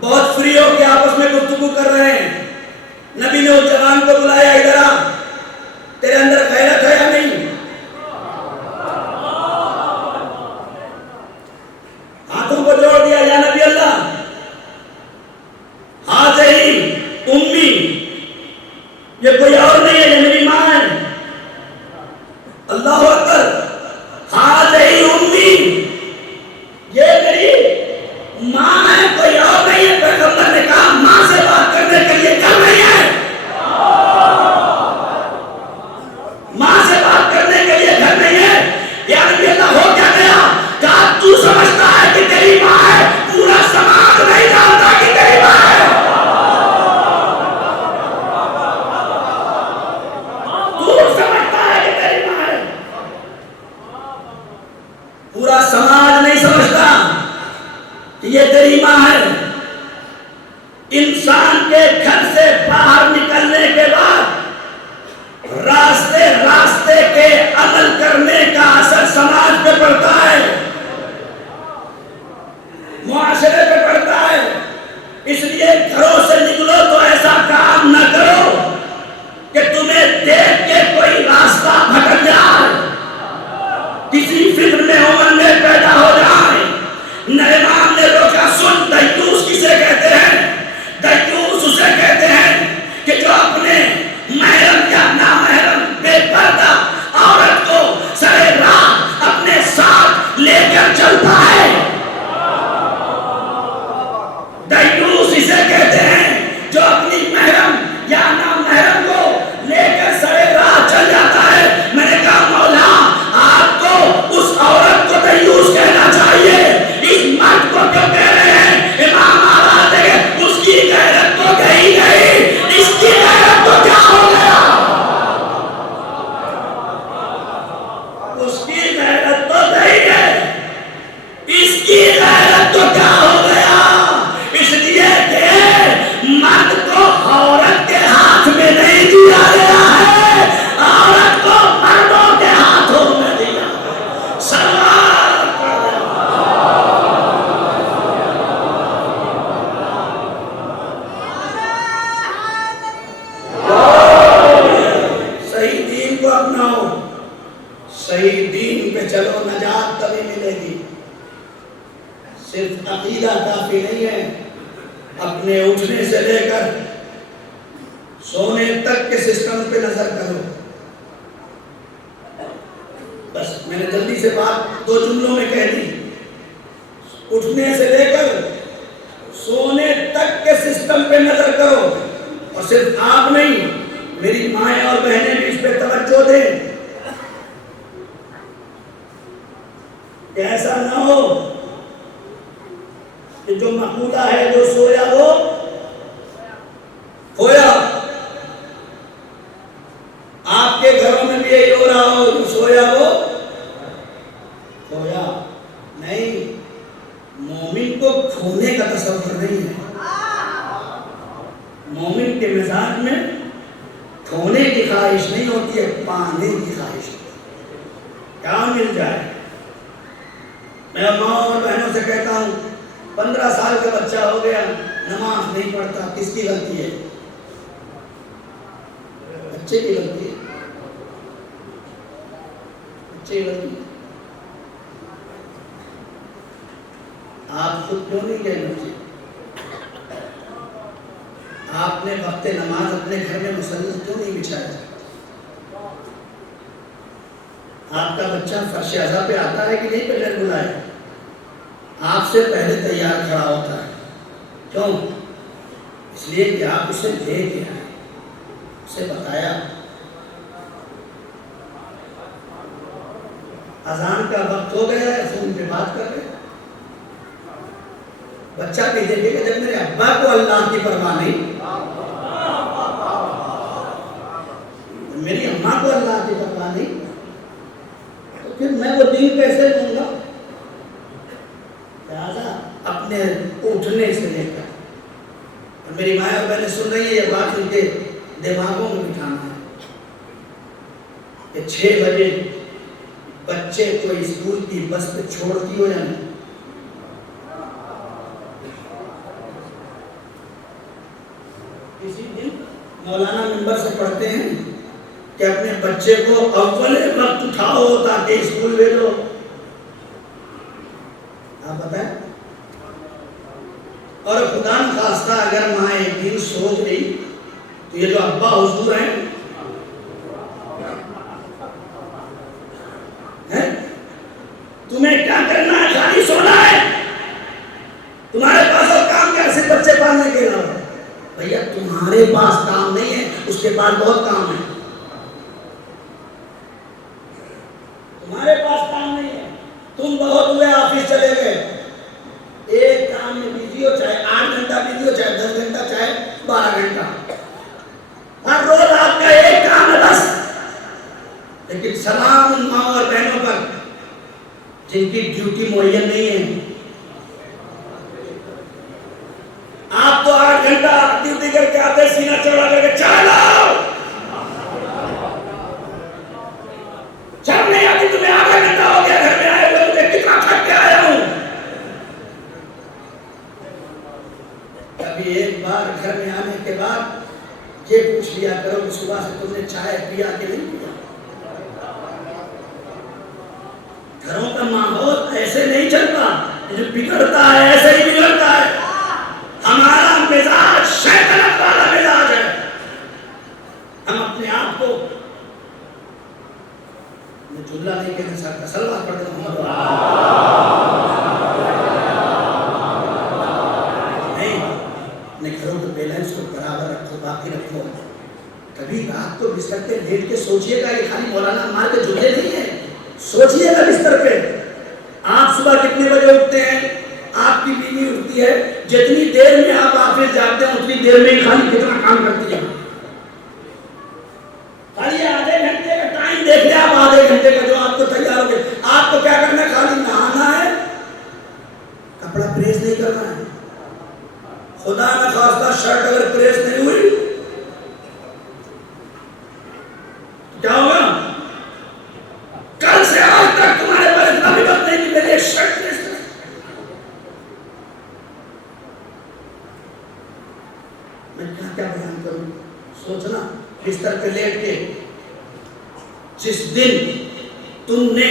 بہت فری ہو کے آپس میں گفتگو کر رہے ہیں. نبی نے اس جوان کو بلایا، ادھر آ، تیرے اندر غیرت ہے یا نہیں؟ ہاتھوں کو جوڑ دیا، یا نبی اللہ ہاتھی امی، یہ کوئی اور نہیں ہے، یہ میری ماں ہے. اللہ اکبر، ہاتھی امی، یہ میری ماں ہے، کوئی اور نہیں ہے. پیغمبر نے کہا ماں سے بات کرنے کے لیے گھر نہیں ہے، ماں سے بات کرنے کے لیے گھر نہیں ہے. یا نبی اللہ ہو کیا گیا؟ کہا تو سمجھتا ہے کہ تیری ماں ہے، پورا سماج نہیں جانتا کہ تیری ماں ہے. پورا سماج نہیں سمجھتا کہ یہ تیری ماں ہے. انسان کے گھر سے باہر نکلنے کے بعد راستے راستے کے عمل کرنے کا اثر سماج پہ پڑتا ہے، معاشرے پہ پڑتا ہے. اس لیے گھروں سے نکلو تو ایسا کام نہ کرو کہ تمہیں دیکھ کے کوئی راستہ بھٹک جائے، کسی فکر میں عمر پیدا ہو جائے. امام نے روکا، سن، دیوس کسے کہتے ہیں؟ دیوس اسے کہتے ہیں کہ جو اپنے محرم یا نامحرم بے پردہ عورت کو سرے راہ اپنے ساتھ لے کر چلتا ہے. دیوس اسے کہتے ہیں جو اپنی محرم یا نامحرم کو لے کر سرے راہ چل جاتا ہے. میں نے کہا مولا آپ کو اس عورت کو دیوس کہنا چاہیے، اس مرد کو کیوں کہہ رہے ہیں؟ امام آباد ہے، اس کی غیرت تو گئی گئی، اس کی غیرت تو کیا ہو گیا؟ اس کی غیرت تو گئی ہے، اس کی غیرت تو کیا ہو گیا؟ اس لیے کہ مرد کو عورت کے ہاتھ میں نہیں دیا گیا ہے، عورت کو مردوں کے ہاتھوں میں دیا. صحیح دین کو اپناؤ، صحیح دین پہ چلو، نجات تبھی ملے گی. صرف عقیدہ کافی نہیں ہے، اپنے اٹھنے سے لے کر سونے تک کے سسٹم پہ نظر کرو. بس میں نے جلدی سے بات 2 جملوں میں کہہ دی. اٹھنے سے لے کر سونے تک کے سسٹم پہ نظر کرو، اور صرف آپ نہیں، میری مائیں اور بہنیں بھی اس پہ توجہ دیں کہ ایسا نہ ہو کہ جو مقولہ ہے جو سویا وہ کھویا. آپ کے گھروں میں بھی یہی ہو رہا ہو، جو سویا وہ کھویا. نہیں، مومن کو کھونے کا تصور نہیں ہے. مومن کے مزاج میں کھونے کی خواہش نہیں ہوتی ہے، پانے کی خواہش ہوتی ہے. کیا مل جائے. میں ماں اور بہنوں سے کہتا ہوں 15 سال کا بچہ ہو گیا نماز نہیں پڑھتا، کس کی غلطی ہے؟ بچے کی غلطی ہے. بچے کی غلطی ہے. آپ خود کیوں نہیں گئے مسجد؟ آپ نے وقت نماز اپنے گھر میں مصلی کیوں نہیں بچھایا؟ آپ کا بچہ فرش اعضاء پہ آتا ہے کہ نہیں پہلے بلائے؟ آپ سے پہلے تیار کھڑا ہوتا ہے. کیوں؟ اس لیے کہ آپ اسے لے کے آئے، اسے بتایا. اذان کا وقت ہو گیا ہے، فون پہ بات کر رہے. بچہ بھی دیکھے کہ جب میرے ابا کو اللہ کی پرواہ نہیں، میری اماں کو اللہ کی پرواہ نہیں، تو پھر میں وہ دین کیسے دوں گا؟ لہٰذا اپنے اٹھنے سے لے کر، اور میری ماں اور بہنیں سن رہی ہے، یہ بات ان کے دماغوں میں بٹھانا ہے کہ 6 بجے بچے کو اسکول کی بس پہ چھوڑتی ہو یا نہیں؟ کسی دن مولانا ممبر سے پڑھتے ہیں کہ اپنے بچے کو اول وقت اٹھاؤ تاکہ اسکول بھیجو. آپ بتائیں. اور خدا نخواستہ اگر ماں ایک دن سوچ گئی تو یہ جو ابا حضور ہیں تمہیں کیا کرنا ہے؟ خالی سونا ہے؟ تمہارے پاس اور کام کیا؟ صرف بچے پالنے کے علاوہ؟ بھیا تمہارے پاس کام نہیں ہے، اس کے پاس بہت کام ہے. تمہارے پاس کام نہیں ہے، تم بہت ہوئے آفس چلے گئے، ایک کام میں بزی ہو، چاہے 8 گھنٹہ بزی ہو، چاہے 10 گھنٹہ، چاہے 12 گھنٹہ. ہر روز آپ کا ایک کام ہے بس. لیکن سلام ان ماں اور بہنوں پر جن کی ڈیوٹی معین نہیں ہے. آپ تو 8 گھنٹہ ڈیوٹی کر کے آتے، سینہ چوڑا کر کے چلاؤ. شرم نہیں آتی تمہیں؟ آدھا گھنٹہ ہو گیا گھر میں آئے ہوئے، مجھے کتنا تھک کے آیا ہوں. کبھی ایک بار گھر میں آنے کے بعد یہ پوچھ لیا کرو کہ صبح سے تم نے چائے پیا کہ نہیں پیا. گھروں کا ماحول ایسے نہیں چلتا، جو بگڑتا ہے ایسے ہی بگڑتا ہے. ہمارا مزاج شیطنت والا مزاج ہے. ہم اپنے آپ کو، میں جملہ نہیں کہنا چاہتا، سلوات پڑھ دو محمد نہیں. اپنے گھروں کے بیلنس کو برابر رکھو، باقی رکھو. کبھی رات کو بستر پہ لیٹ کے سوچئے گا، یہ خالی مولانا عمار کے جملے نہیں ہیں. سوچئے گا بستر پہ آپ صبح کتنے بجے اٹھتے ہیں، آپ کی بیوی اٹھتی ہے، جتنی دیر میں آپ آفس جاتے ہیں اتنی دیر میں خالی کتنا کام کرتی ہے. خالی آدھے گھنٹے کا ٹائم دیکھ لیں آپ، آدھے گھنٹے کا جو آپ کو تیار ہو گئے. آپ کو کیا کرنا ہے؟ خالی نہانا ہے، کپڑا پریس نہیں کرنا ہے. خدا نہ خواستہ شرٹ اگر پریس نہیں ہوئی کیا ہوگا؟ کل سے آج تک تمہارے پاس اتنا بھی وقت نہیں کہ میری ایک شرٹ پریس کرے. میں کیا بیان کروں؟ سوچنا بستر پہ لیٹ کے جس دن تم نے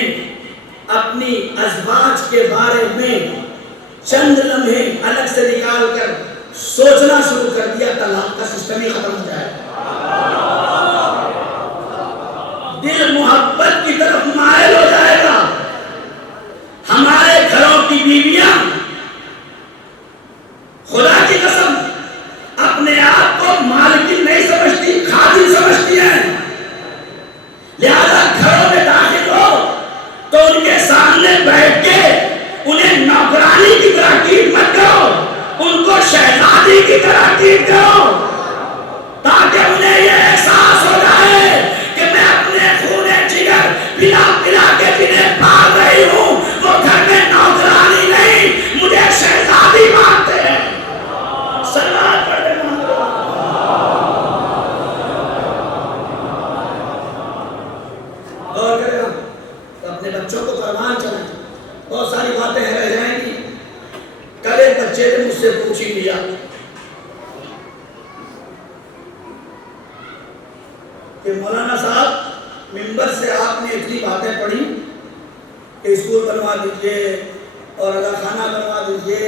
اپنی ازواج کے بارے میں چند لمحے الگ سے نکال کر سوچنا شروع کر دیا، طلاق کا سسٹم ہی ختم ہو جائے. دل محبت کی طرف مائل ہو جائے گا. ہمارے گھروں کی بیویاں خدا کی قسم اپنے آپ کو مالکن نہیں سمجھتی، خادم سمجھتی ہیں. لہذا گھروں میں داخل ہو تو ان کے سامنے بیٹھ کے انہیں نوکرانی کی طرح ٹریٹ مت کرو. تکلیف دو تاکہ انہیں یہ احساس ہو جائے کہ میں اپنے خون جگر پلا پلا کے جنہیں پال رہی ہوں وہ گھر میں نوکرانی نہیں مجھے شہزادی مانتے ہیں. سلوات پڑھ دے اور کرے گا تو اپنے بچوں کو قربان چلائیں. بہت ساری باتیں رہ جائیں گی. کل ایک بچے نے مجھ سے پوچھی لیا کہ مولانا صاحب ممبر سے آپ نے اتنی باتیں پڑھی کہ اسکول بنوا دیجئے اور ادا خانہ بنوا دیجئے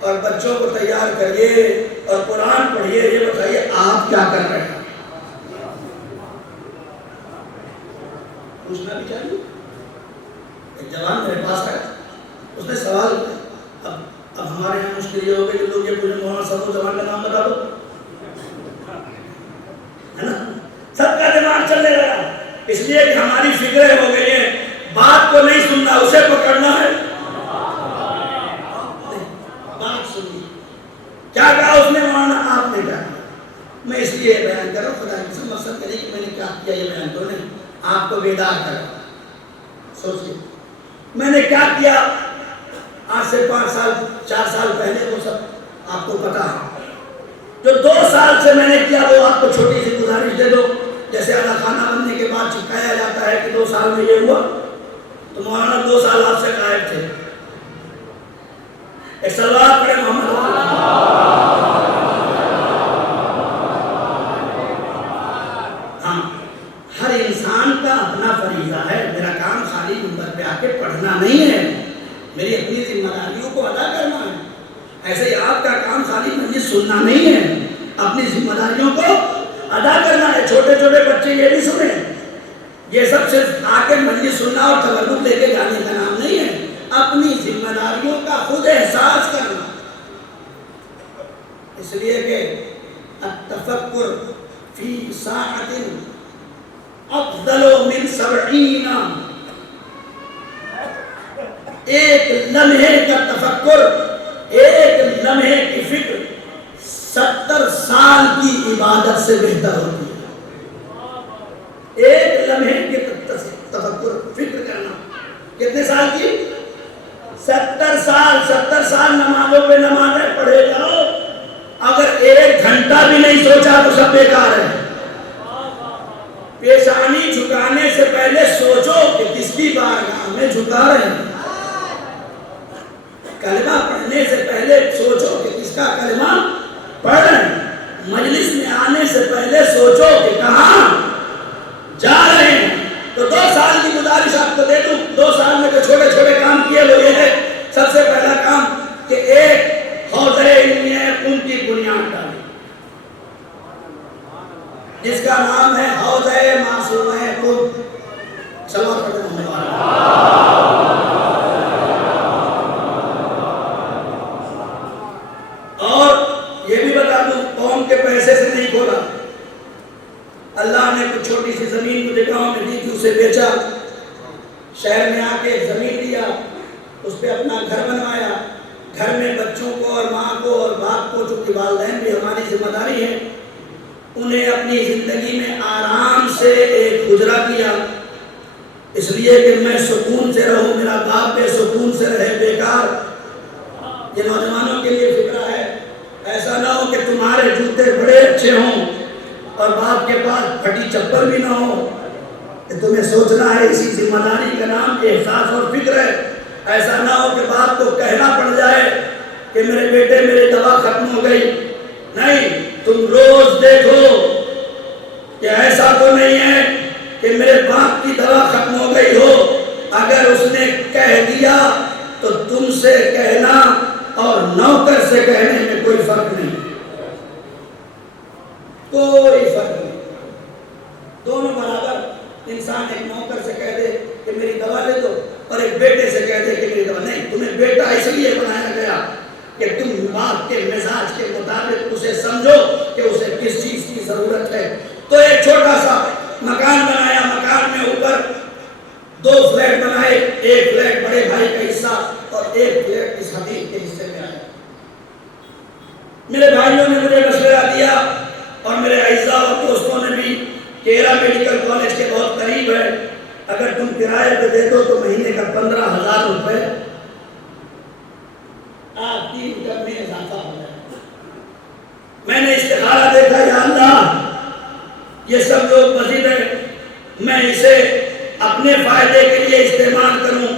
اور بچوں کو تیار کریے اور قرآن پڑھیے، یہ بتائیے آپ کیا کر رہے ہیں؟ پوچھنا بھی چاہیے. ایک جوان میرے پاس ہے، اس نے سوال کیا. اب ہمارے یہاں مشکل یہ ہو گئی کہ لوگ یہ پوچھیں مولانا صاحب کو جوان کا نام بتا دو، ہے نا؟ سب کا دماغ چلنے لگا اس لیے کہ ہماری فکریں ہو گئی ہیں بات کو نہیں سننا، اسے پکڑنا ہے. بات سنی کیا کہا اس نے مولانا، آپ نے کیا کہا. میں اس لیے بیان کر رہا ہوں، خدا کی مقصد کریں کہ میں نے کیا کیا یہ بیان کروں نہیں، آپ کو بیدار کروں. سوچیے میں نے کیا کیا آج سے 5 سال 4 سال پہلے، وہ سب آپ کو پتا ہے. جو 2 سال سے میں نے کیا وہ آپ کو چھوٹی سی گزارش دے دو. جیسے اعلیٰ خانہ بننے کے بعد چپکایا جاتا ہے کہ 2 سال میں یہ ہوا، تو مولانا 2 سال آپ سے غائب تھے. ایک صلوات پڑھے محمد. ہاں ہر انسان کا اپنا فریضہ ہے. میرا کام خالی منبر پہ آ کے پڑھنا نہیں ہے، میری اپنی ذمہ داریوں کو ادا کرنا ہے. ایسے ہی آپ کا کام خالی مجلس سننا نہیں ہے، اپنی ذمہ داریوں کو ادا کرنا ہے. چھوٹے چھوٹے بچے یہ بھی سنیں، یہ سب صرف آ کے مجلس سننا اور تبرک لے کے جانے کا نام نہیں ہے، اپنی ذمہ داریوں کا خود احساس کرنا. اس لیے کہ التفکر فی ساعۃ افضل من 70. ایک لمحے کا تفکر، ایک لمحے کی فکر 70 سال کی عبادت سے بہتر ہوتی ہے. ایک لمحے کے تفکر فکر کرنا کتنے سال کی؟ 70 سال. 70 سال نمازوں پہ نمازیں پڑھے جاؤ، اگر 1 گھنٹہ بھی نہیں سوچا تو سب بیکار ہے. پیشانی جھکانے سے پہلے سوچو کہ کس کی بارگاہ میں جھکا رہے ہیں. کلمہ پڑھنے سے پہلے سوچو کہ کس کا کلمہ پڑھ رہے ہیں. مجلس میں آنے سے پہلے سوچو کہ کہاں جا رہے ہیں. تو 2 سال کی گزارش آپ کو دے دوں. 2 سال میں جو چھوٹے چھوٹے کام کیے وہ یہ ہے. سب سے پہلا کام کہ ایک حوضہ علم ہے ان کی بنیاد ڈالی جس کا نام ہے حوضہ معصومہ قطب. صلوات پڑھتے ہیں. اور یہ بھی بتا دوں قوم کے پیسے سے نہیں کھولا. اللہ نے کچھ چھوٹی سی زمین مجھے گاؤں میں دی تھی، اسے بیچا، شہر میں آ کے ایک زمین لیا، اس پہ اپنا گھر بنوایا. گھر میں بچوں کو اور ماں کو اور باپ کو، چونکہ والدین بھی ہماری ذمہ داری ہے، انہیں اپنی زندگی میں آرام سے ایک گزرا کیا. اس لیے کہ میں سکون سے رہوں، میرا باپ بے سکون سے رہے. بیکار یہ نوجوانوں کے لیے فکرہ ہے. ایسا نہ ہو کہ تمہارے جوتے بڑے اچھے ہوں اور باپ کے پاس پھٹی چپل بھی نہ ہو. کہ تمہیں سوچنا ہے، اسی ذمہ داری کا نام احساس اور فکر ہے. ایسا نہ ہو کہ باپ کو کہنا پڑ جائے کہ میرے بیٹے میری دوا ختم ہو گئی. نہیں، تم روز دیکھو کہ ایسا تو نہیں ہے کہ میرے باپ کی دوا ختم ہو گئی ہو. اگر اس نے کہہ دیا تو تم سے کہنا اور نوکر سے کہنے میں کوئی فرق نہیں، کوئی فرق نہیں. دونوں برابر. انسان ایک نوکر سے کہہ دے کہ میری دوا لے دو اور ایک بیٹے سے کہہ دے کہ میری دوا نہیں. تمہیں بیٹا اس لیے بنایا گیا کہ تم باپ کے مزاج کے مطابق اسے سمجھو کہ اسے کس چیز کی ضرورت ہے. تو ایک چھوٹا سا مکان بنایا، مکان میں اوپر 2 فلیٹ بنائے. ایک فلیٹ بڑے بھائی کا حصہ اور ایک فلیٹ اس حبیب کے حصے میں آیا. میرے بھائیوں نے مجھے مشورہ دیا، اور میرے اعزاء اور دوستوں نے بھی کیرا میڈیکل کالج کے بہت قریب ہے، اگر تم کرائے پہ دے دو تو مہینے کا 15,000 روپے آپ کی انکم میں اضافہ ہو جائے۔ میں نے استخارہ دیکھا، یا اللہ یہ سب لوگ مزید ہے، میں اسے اپنے فائدے کے لیے استعمال کروں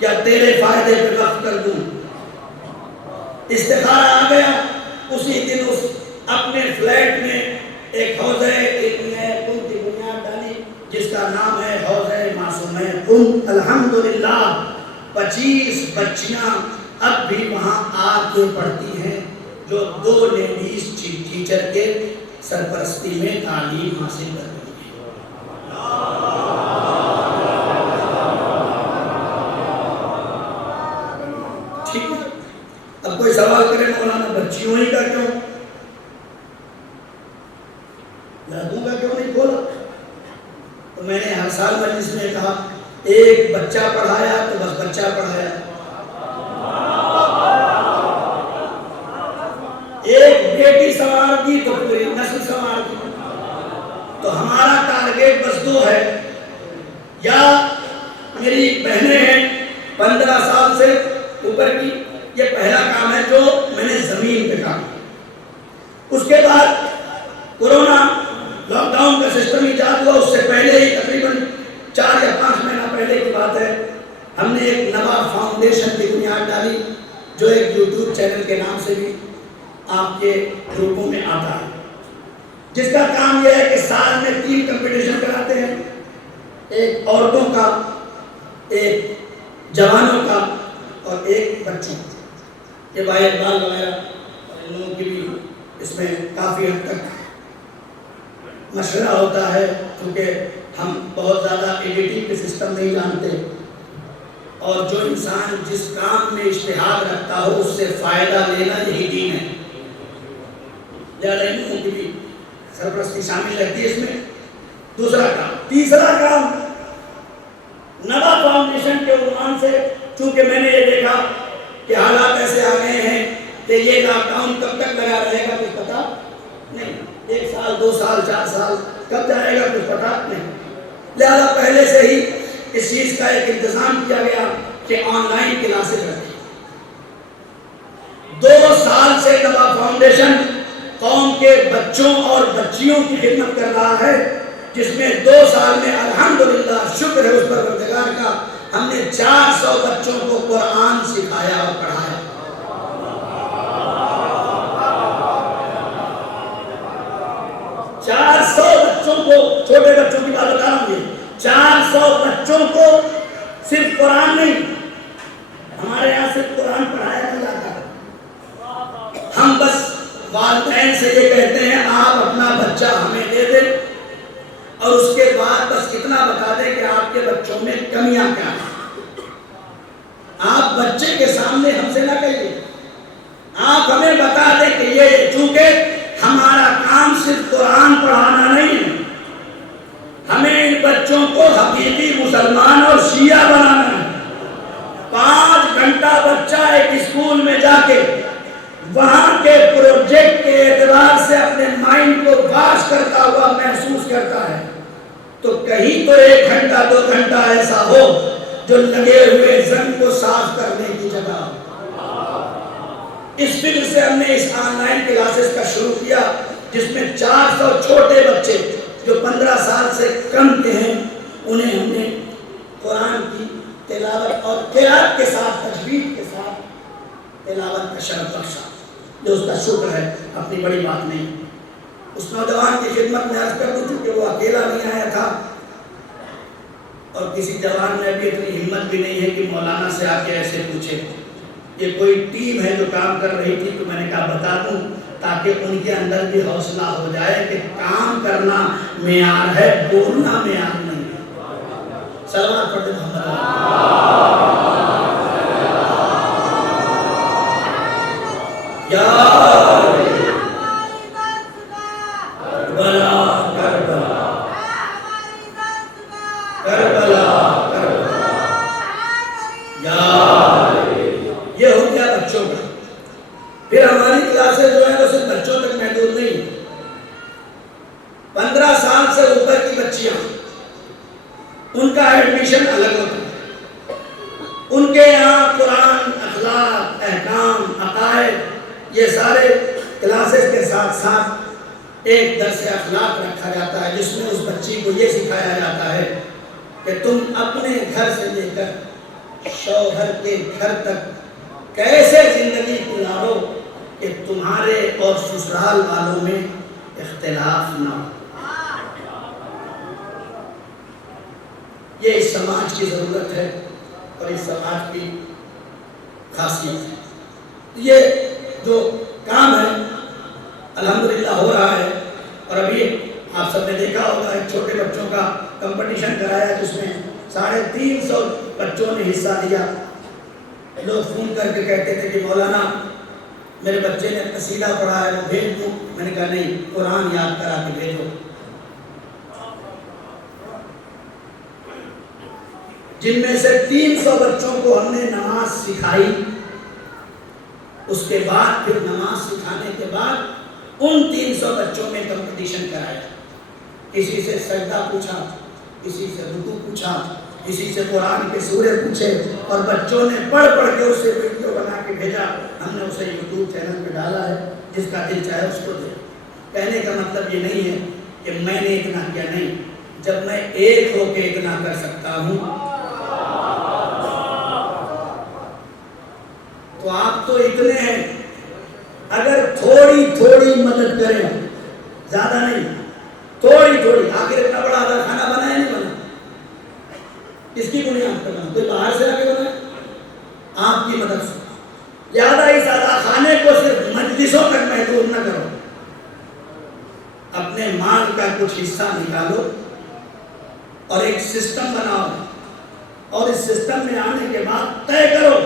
یا تیرے فائدے پہ وقف کر دوں۔ استخارہ آ گیا، اسی دن اس اپنے فلیٹ میں ایک حوض کن کی بنیاد ڈالی جس کا نام ہے حوض معصومہ کن۔ الحمدللہ 25 بچیاں اب بھی وہاں آ کے پڑھتی ہیں، جو 2 لیڈیز ٹیچر کے سرپرستی میں تعلیم حاصل کر رہی ہیں۔ ٹھیک ہے، اب کوئی سوال کرے مولانا بچیوں ہی کا کیوں، لڑکوں کا کیوں نہیں کھولا؟ تو میں نے ہر سال مجلس میں کہا ایک بچہ پڑھایا تو بس بچہ پڑھایا، ایک بیٹی سوار کی تو پوری نسل سوار کی۔ تو ہمارا ٹارگیٹ بس 2 ہے، یا میری بہنیں ہیں 15 سال سے اوپر کی، یہ پہلا کام ہے جو میں نے زمین پہ کام کیا۔ اس کے بعد کورونا لاک ڈاؤن کا سسٹم ایجاد ہوا، اس سے پہلے ہی تقریباً 4 یا 5 مہینہ پہلے کی بات ہے، ہم نے ایک نوا فاؤنڈیشن کی بنیاد ڈالی، جو ایک یوٹیوب چینل کے نام سے بھی آپ کے گروپوں میں آتا ہے، جس کا کام یہ ہے کہ سال میں 3 کمپٹیشن کراتے ہیں، ایک عورتوں کا، ایک جوانوں کا اور ایک بچوں کا۔ یہ بھائی اقبال وغیرہ اور ان لوگوں کی بھی اس میں کافی حد تک مشورہ ہوتا ہے، کیونکہ ہم بہت زیادہ ایڈیٹنگ کے سسٹم نہیں جانتے، اور جو انسان جس کام میں اشتہاد رکھتا ہو اس سے فائدہ لینا یہی دین ہے، لہذا ان لوگوں کی بھی سرپرستی شامل رہتی ہے اس میں۔ دوسرا کام، تیسرا کام، نوا فاؤنڈیشن کے عنوان سے، چونکہ میں نے یہ دیکھا کہ حالات ایسے آ گئے ہیں کہ یہ لاک ڈاؤن کب تک لگا رہے گا کچھ پتا نہیں، 1 سال 2 سال 4 سال کب جائے گا کچھ پتا نہیں، لہذا پہلے سے ہی اس چیز کا ایک انتظام کیا گیا کہ آن لائن کلاسز رکھیں۔ 2 سال سے نوا فاؤنڈیشن قوم کے بچوں اور بچیوں کی خدمت کر رہا ہے، جس میں 2 سال میں الحمدللہ شکر ہے اس پروردگار کا، ہم نے 400 بچوں کو قرآن سکھایا اور پڑھایا۔ 400 بچوں کو، چھوٹے بچوں کی بات بتا رہا ہوں، 400 بچوں کو صرف قرآن نہیں، ہمارے یہاں صرف قرآن پڑھایا نہیں جاتا، ہم بس والدین سے یہ کہتے ہیں آپ اپنا بچہ ہمیں دے دیں، اور اس کے بعد بس اتنا بتا دیں کہ آپ کے بچوں میں کمیاں کیا ہیں۔ آپ بچے کے سامنے ہم سے نہ کہیے، آپ ہمیں بتا دیں کہ یہ، چونکہ ہمارا کام صرف قرآن پڑھانا نہیں ہے، ہمیں ان بچوں کو حقیقی مسلمان اور شیعہ بنانا ہے۔ 5 گھنٹہ بچہ ایک اسکول میں جا کے وہاں کے پروجیکٹ کے اعتبار سے اپنے مائنڈ کو واش کرتا ہوا محسوس کرتا ہے، تو کہیں تو 1 گھنٹہ 2 گھنٹہ ایسا ہو جو لگے ہوئے زنگ کو صاف کرنے کی جگہ۔ اس فکر سے ہم نے اس آن لائن کلاسز کا شروع کیا، جس میں 400 چھوٹے بچے جو 15 سال سے کم کے ہیں، انہیں ہم نے قرآن کی تلاوت اور قرات کے ساتھ، تجوید کے ساتھ تلاوت کا شرف بخشا، جو اس کا شکر ہے، اپنی بڑی بات نہیں۔ اس نوجوان کی خدمت میں عرض کر دوں کہ وہ اکیلا نہیں آیا تھا، اور کسی جوان میں بھی اتنی ہمت بھی نہیں ہے کہ مولانا سے آ کے ایسے پوچھے، یہ کوئی ٹیم ہے جو کام کر رہی تھی، تو میں نے کہا بتا دوں تاکہ ان کے اندر بھی حوصلہ ہو جائے کہ کام کرنا معیار ہے، بولنا معیار نہیں ہے۔ صلوات پڑھتے محمد یا کربلا کربلا کربلا کربلا یا، یہ ہو گیا بچوں کا۔ پھر ہماری کلاسیں جو ہے وہ صرف بچوں تک محدود نہیں، احکام، عقائد، یہ سارے کلاسز کے ساتھ ساتھ ایک درس اخلاق رکھا جاتا ہے جس میں اس بچی کو یہ سکھایا جاتا ہے کہ تم اپنے گھر سے لے کر شوہر کے گھر تک کیسے زندگی گزارو کہ تمہارے اور سسرال والوں میں اختلاف نہ ہو۔ یہ اس سماج کی ضرورت ہے اور اس سماج کی خاصیت ہے۔ یہ جو کام ہے الحمدللہ ہو رہا ہے، اور ابھی آپ سب نے دیکھا ہوگا ایک چھوٹے بچوں کا کمپٹیشن کرایا جس میں 350 بچوں نے حصہ لیا۔ لوگ فون کر کے کہتے تھے کہ مولانا میرے بچے نے قصیدہ پڑھا ہے وہ بھیج دوں، میں نے کہا نہیں، قرآن یاد کرا کے بھیجو۔ جن میں سے 300 بچوں کو ہم نے نماز سکھائی، اس کے بعد پھر نماز سکھانے کے بعد ان 300 بچوں میں کمپٹیشن کرایا۔ کسی سے سجدہ پوچھا، کسی سے رکوع پوچھا، کسی سے قرآن کے سورے پوچھے، اور بچوں نے پڑھ پڑھ کے اسے ویڈیو بنا کے بھیجا۔ ہم نے اسے یوٹیوب چینل پہ ڈالا ہے، جس کا دل چاہے اس کو دے۔ کہنے کا مطلب یہ نہیں ہے کہ میں نے اتنا کیا، نہیں، جب میں ایک ہو کے اتنا کر سکتا ہوں تو آپ تو اتنے ہیں، اگر تھوڑی تھوڑی مدد کریں، زیادہ نہیں، تھوڑی تھوڑی، آخر اتنا بڑا آدھا کھانا بنا ہے نہیں بنا، کس کی بنیاد پر بنا؟ کوئی باہر سے آ کے بنا ہے؟ آپ کی مدد سے۔ زیادہ ہی زیادہ کھانے کو صرف مجلسوں تک محدود نہ کرو، اپنے مال کا کچھ حصہ نکالو اور ایک سسٹم بناؤ، اور اس سسٹم میں آنے کے بعد طے کرو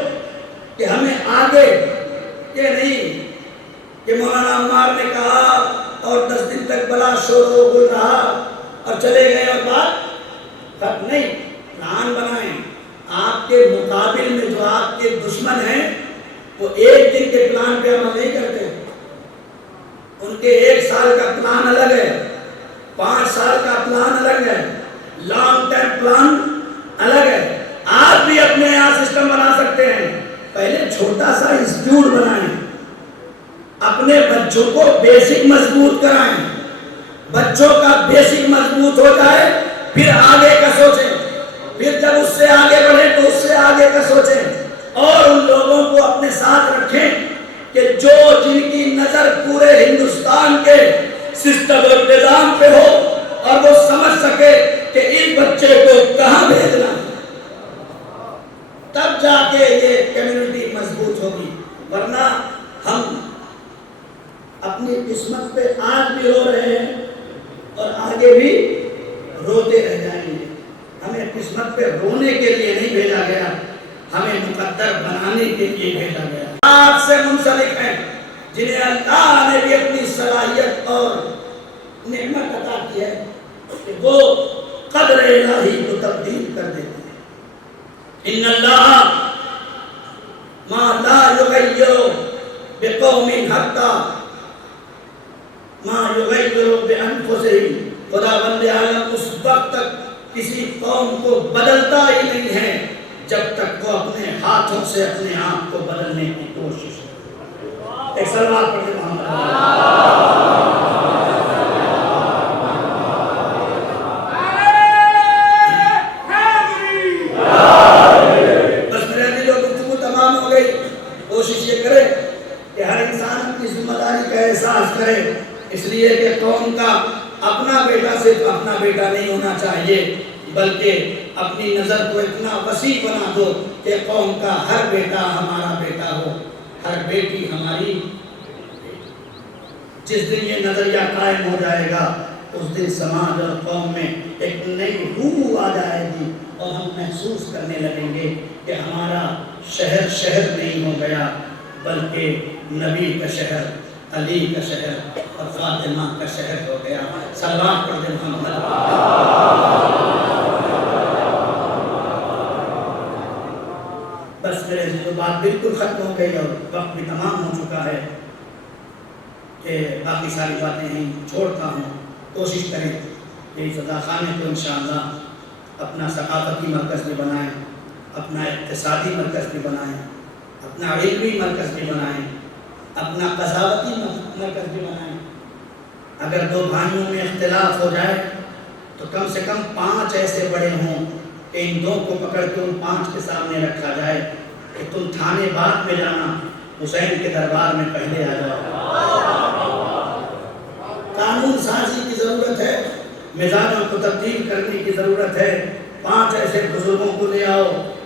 کہ ہمیں آگے یہ نہیں کہ مولانا عمار نے کہا اور 10 دن تک بلا شور و گل رہا اور چلے گئے اور بات ختم نہیں۔ پلان بنائیں، آپ کے مقابل میں جو آپ کے دشمن ہیں وہ ایک دن کے پلان پہ عمل نہیں کرتے، ان کے 1 سال کا پلان الگ ہے، 5 سال کا پلان الگ ہے، لانگ ٹائم پلان الگ ہے۔ آپ بھی اپنے یہاں سسٹم بنا سکتے ہیں۔ پہلے چھوٹا سا انسٹیٹیوٹ بنائیں، اپنے بچوں کو بیسک مضبوط کرائیں، بچوں کا بیسک مضبوط ہو جائے پھر آگے کا سوچیں، پھر جب اس سے آگے بڑھیں تو اس سے آگے کا سوچیں، اور ان لوگوں کو اپنے ساتھ رکھیں کہ جن کی نظر پورے ہندوستان کے سسٹم اور نظام پہ ہو اور وہ سمجھ سکے کہ اس بچے کو کہاں بھیجنا ہے، تب جا کے یہ کمیونٹی مضبوط ہوگی۔ ورنہ ہم اپنی قسمت پہ آج بھی رو رہے ہیں اور آگے بھی روتے رہ جائیں گے۔ ہمیں قسمت پہ رونے کے لیے نہیں بھیجا گیا، ہمیں مقدر بنانے کے لیے بھیجا گیا۔ آپ سے منسلک ہیں جنہیں اللہ نے بھی اپنی صلاحیت اور نعمت عطا کی ہے کہ وہ قدر الہی کو تبدیل کر دیتے ہیں۔ ان اللہ ما لا یغیر بقوم حتی ما یغیر بانفسہم، خدا بند عالم اس وقت تک کسی قوم کو بدلتا ہی نہیں ہے جب تک وہ اپنے ہاتھوں سے اپنے آپ کو بدلنے کی کوشش کرے۔ ایک سلوات پڑھتے محمد کوشش یہ کرے کہ ہر انسان اپنی ذمہ داری کا احساس کرے، اس لیے کہ قوم کا اپنا بیٹا صرف اپنا بیٹا نہیں ہونا چاہیے، بلکہ اپنی نظر کو اتنا وسیع بنا دو کہ قوم کا ہر بیٹا ہمارا بیٹا ہو، ہر بیٹی ہماری بیٹی۔ جس دن یہ نظریہ قائم ہو جائے گا اس دن سماج اور قوم میں ایک نئی روح آ جائے گی، اور ہم محسوس کرنے لگیں گے کہ ہمارا شہر شہر نہیں ہو گیا بلکہ نبی کا شہر، علی کا شہر اور فاطمہ کا شہر ہو گیا۔ صلوات پڑھ دیں محمد۔ بس میرے جو بات بالکل ختم ہو گئی اور وقت بھی تمام ہو چکا ہے کہ باقی ساری باتیں ہی چھوڑتا ہوں۔ کوشش کریں کہ صدا خانے کو انشاءاللہ اپنا ثقافتی مرکز بھی بنائیں، اپنا اقتصادی مرکز بھی بنائیں، اپنا علمی مرکز بھی بنائیں، اپنا قضاوتی مرکز بھی بنائیں۔ اگر دو بھائیوں میں اختلاف ہو جائے تو کم سے کم 5 ایسے بڑے ہوں کہ ان دو کو پکڑ کے ان 5 کے سامنے رکھا جائے کہ تم تھانے بعد میں جانا، حسین کے دربار میں پہلے آ جاؤ۔ قانون سازی کی ضرورت ہے، مزاجوں کو تبدیل کرنے کی ضرورت ہے۔ 5 ایسے بزرگوں کو لے آؤ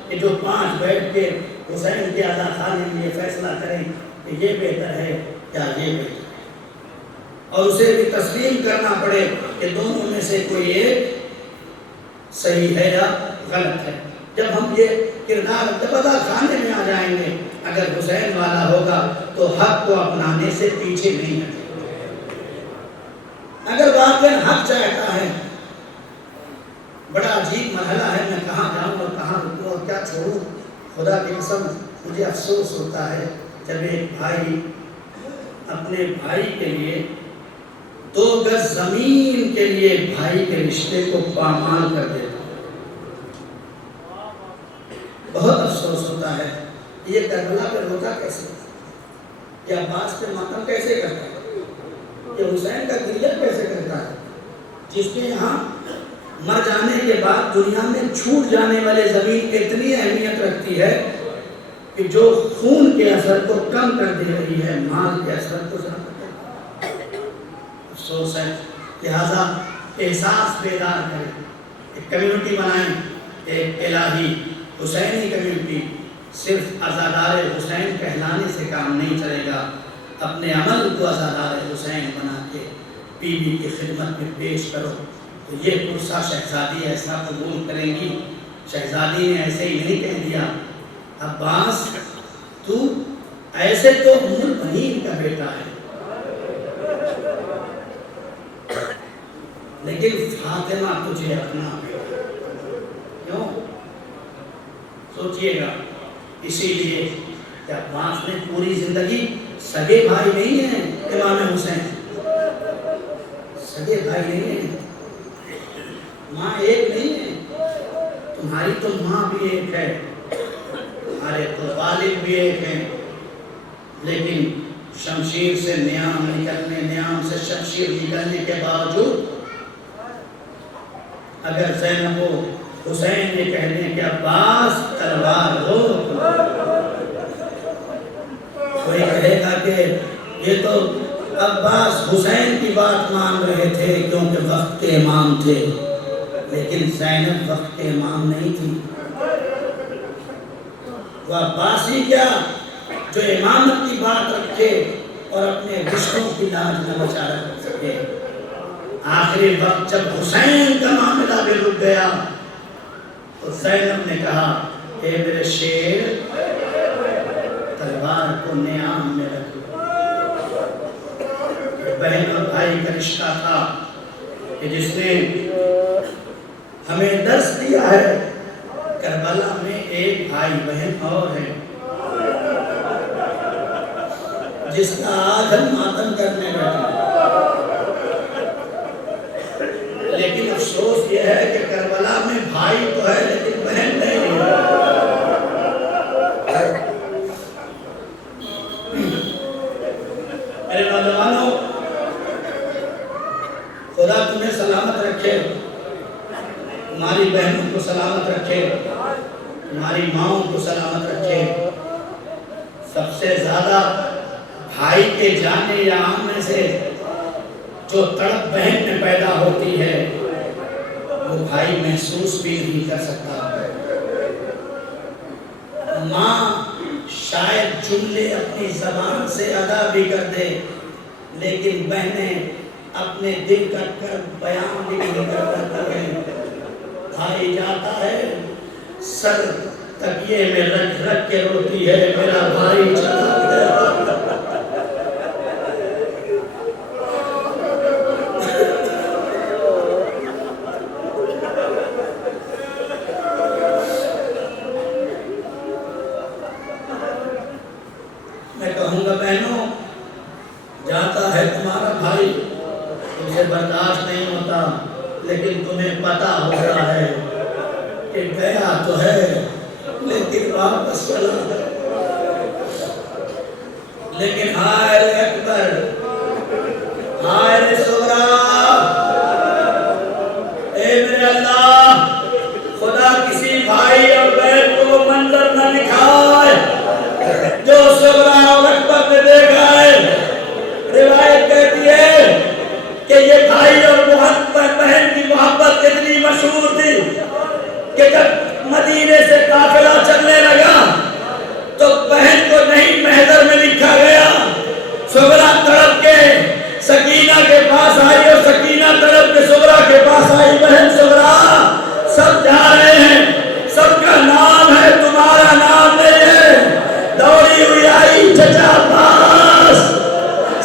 کہ جو 5 بیٹھ کے حسین کے اعلیٰ خانے میں یہ فیصلہ کریں کہ یہ بہتر ہے یا یہ بہتر ہے، اور اسے بھی تسلیم کرنا پڑے کہ دونوں میں سے کوئی ایک صحیح ہے یا غلط ہے۔ جب ہم یہ کردار تبادلہ خانے میں آ جائیں گے، اگر حسین والا ہوگا تو حق کو اپنانے سے پیچھے نہیں ہٹے۔ اگر واقعی حق چاہتا ہے، بڑا عجیب مرحلہ ہے، میں کہاں جاؤں اور کہاں رکوں اور کیا چھوڑوں۔ خدا کی قسم مجھے افسوس ہوتا ہے جب ایک بھائی اپنے بھائی کے لیے 2 گز زمین کے لیے بھائی کے رشتے کو پامال کر دیتا۔ بہت افسوس ہوتا ہے۔ یہ کربلا پہ روتا کیسے، یہ عباس پہ ماتم کیسے کرتا ہے، یہ حسین کا گریہ کیسے کرتا ہے، جس کے یہاں مر جانے کے بعد دنیا میں چھوٹ جانے والے زمین اتنی اہمیت رکھتی ہے کہ جو خون کے اثر کو کم کر دے رہی ہے، مال کے اثر کو زیادہ کر دے۔ افسوس ہے، لہذا احساس بیدار کریں، ایک کمیونٹی بنائیں، ایک الہی حسینی کمیونٹی۔ صرف عزادار حسین کہلانے سے کام نہیں چلے گا، اپنے عمل کو عزادار حسین بنا کے بی بی کی خدمت میں پیش کرو تو یہ پرسہ شہزادی ایسا قبول کریں گی۔ شہزادی نے ایسے ہی نہیں کہہ دیا، عباس تو ایسے تو ام البنین کا بیٹا ہے، لیکن فاطمہ تجھے اپنا بیٹا، کیوں؟ سوچئے گا۔ اسی لیے کہ عباس نے پوری زندگی، سگے بھائی نہیں ہیں امام حسین، سگے بھائی نہیں ہیں، ماں ایک نہیں ہے، تمہاری تو ماں بھی ایک ہے، تمہارے تو والد بھی ایک ہیں، لیکن شمشیر سے نیام نکلنے، نیام سے شمشیر نکلنے کے باوجود اگر زینب و حسین یہ کہہ دیں کہ عباس تلوار ہو، کوئی کہے گا کہ یہ تو عباس حسین کی بات مان رہے تھے کیونکہ وقت کے امام تھے، لیکن زینب وقت کے امام نہیں تھی۔ وہ عباسی کیا جو امامت کی بات رکھے اور اپنے رشتوں کی لاج نہ بچا رکھ سکے۔ آخری وقت جب حسین کا معاملہ بھی رک گیا تو زینب نے کہا اے میرے شیر، تلوار کو نیام میں رکھ۔ بہن اور بھائی کا رشتہ تھا کہ جس نے ہمیں درس دیا ہے، کربلا میں ایک بھائی بہن اور ہے جس کا آج ہم ماتم کرنے بیٹھے، لیکن افسوس یہ ہے کہ کربلا میں بھائی تو ہے لیکن بہن نہیں ہے۔ میرے نوجوانوں، خدا تمہیں سلامت رکھے، تمہاری بہنوں کو سلامت رکھے، تمہاری ماؤں کو سلامت رکھے۔ سب سے زیادہ بھائی کے جانے یا آنے سے جو تڑپ بہن میں پیدا ہوتی ہے وہ بھائی محسوس بھی نہیں کر سکتا۔ ماں شاید جملے اپنی زبان سے ادا بھی کر دے، لیکن بہنیں اپنے دل کٹ کر بیان بھی نہیں کر رہے۔ بھائی جاتا ہے، سر تکیے میں رکھ رکھ کے روتی ہے، میرا بھائی چلا گیا۔ میں کہوں گا بہنوں، جاتا ہے تمہارا بھائی، تمہیں برداشت نہیں ہوتا، لیکن تمہیں پتا ہو رہا ہے کہ گیا تو ہے لیکن واپس چلا ہے۔ لیکن ہائے رے اکبر، ہائے رے صغرا، اے میرے اللہ، خدا کسی بھائی اور بہن کو منظر نہ دکھائے جو صغرا اور اکبر نے دیکھا ہے۔ روایت کہتی ہے کہ یہ بھائی اور بہن کی محبت اتنی مشہور تھی کہ جب مدینے سے قافلہ چلنے لگا تو بہن کو نہیں محضر میں لکھا گیا، صغرا تڑپ کے سکینہ کے پاس آئی اور سکینہ تڑپ کے صغرا کے پاس آئی، بہن صغرا سب جا رہے ہیں، سب کا نام ہے، تمہارا نام نہیں ہے، دوڑی ہوئی آئی چچا پاس،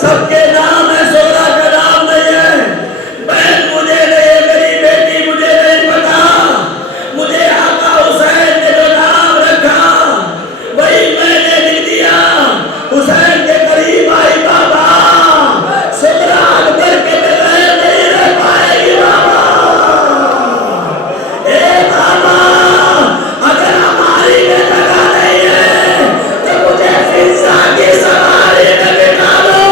سب کے نام ہے، صغرا کا نام نہیں ہے۔ بہن مجھے نہیں، میری بیٹی مجھے نہیں پتا، مجھے آقا حسین نے جو نام رکھا وہی میں نے لکھ دیا۔ حسین کے قریب آئی بابا، صغرا اکبر کے بغیر نہیں رہ پائے گی بابا، اے بابا اگر ہماری میں لگا نہیں ہے تو مجھے فضا کی سواری میں بٹھا دو۔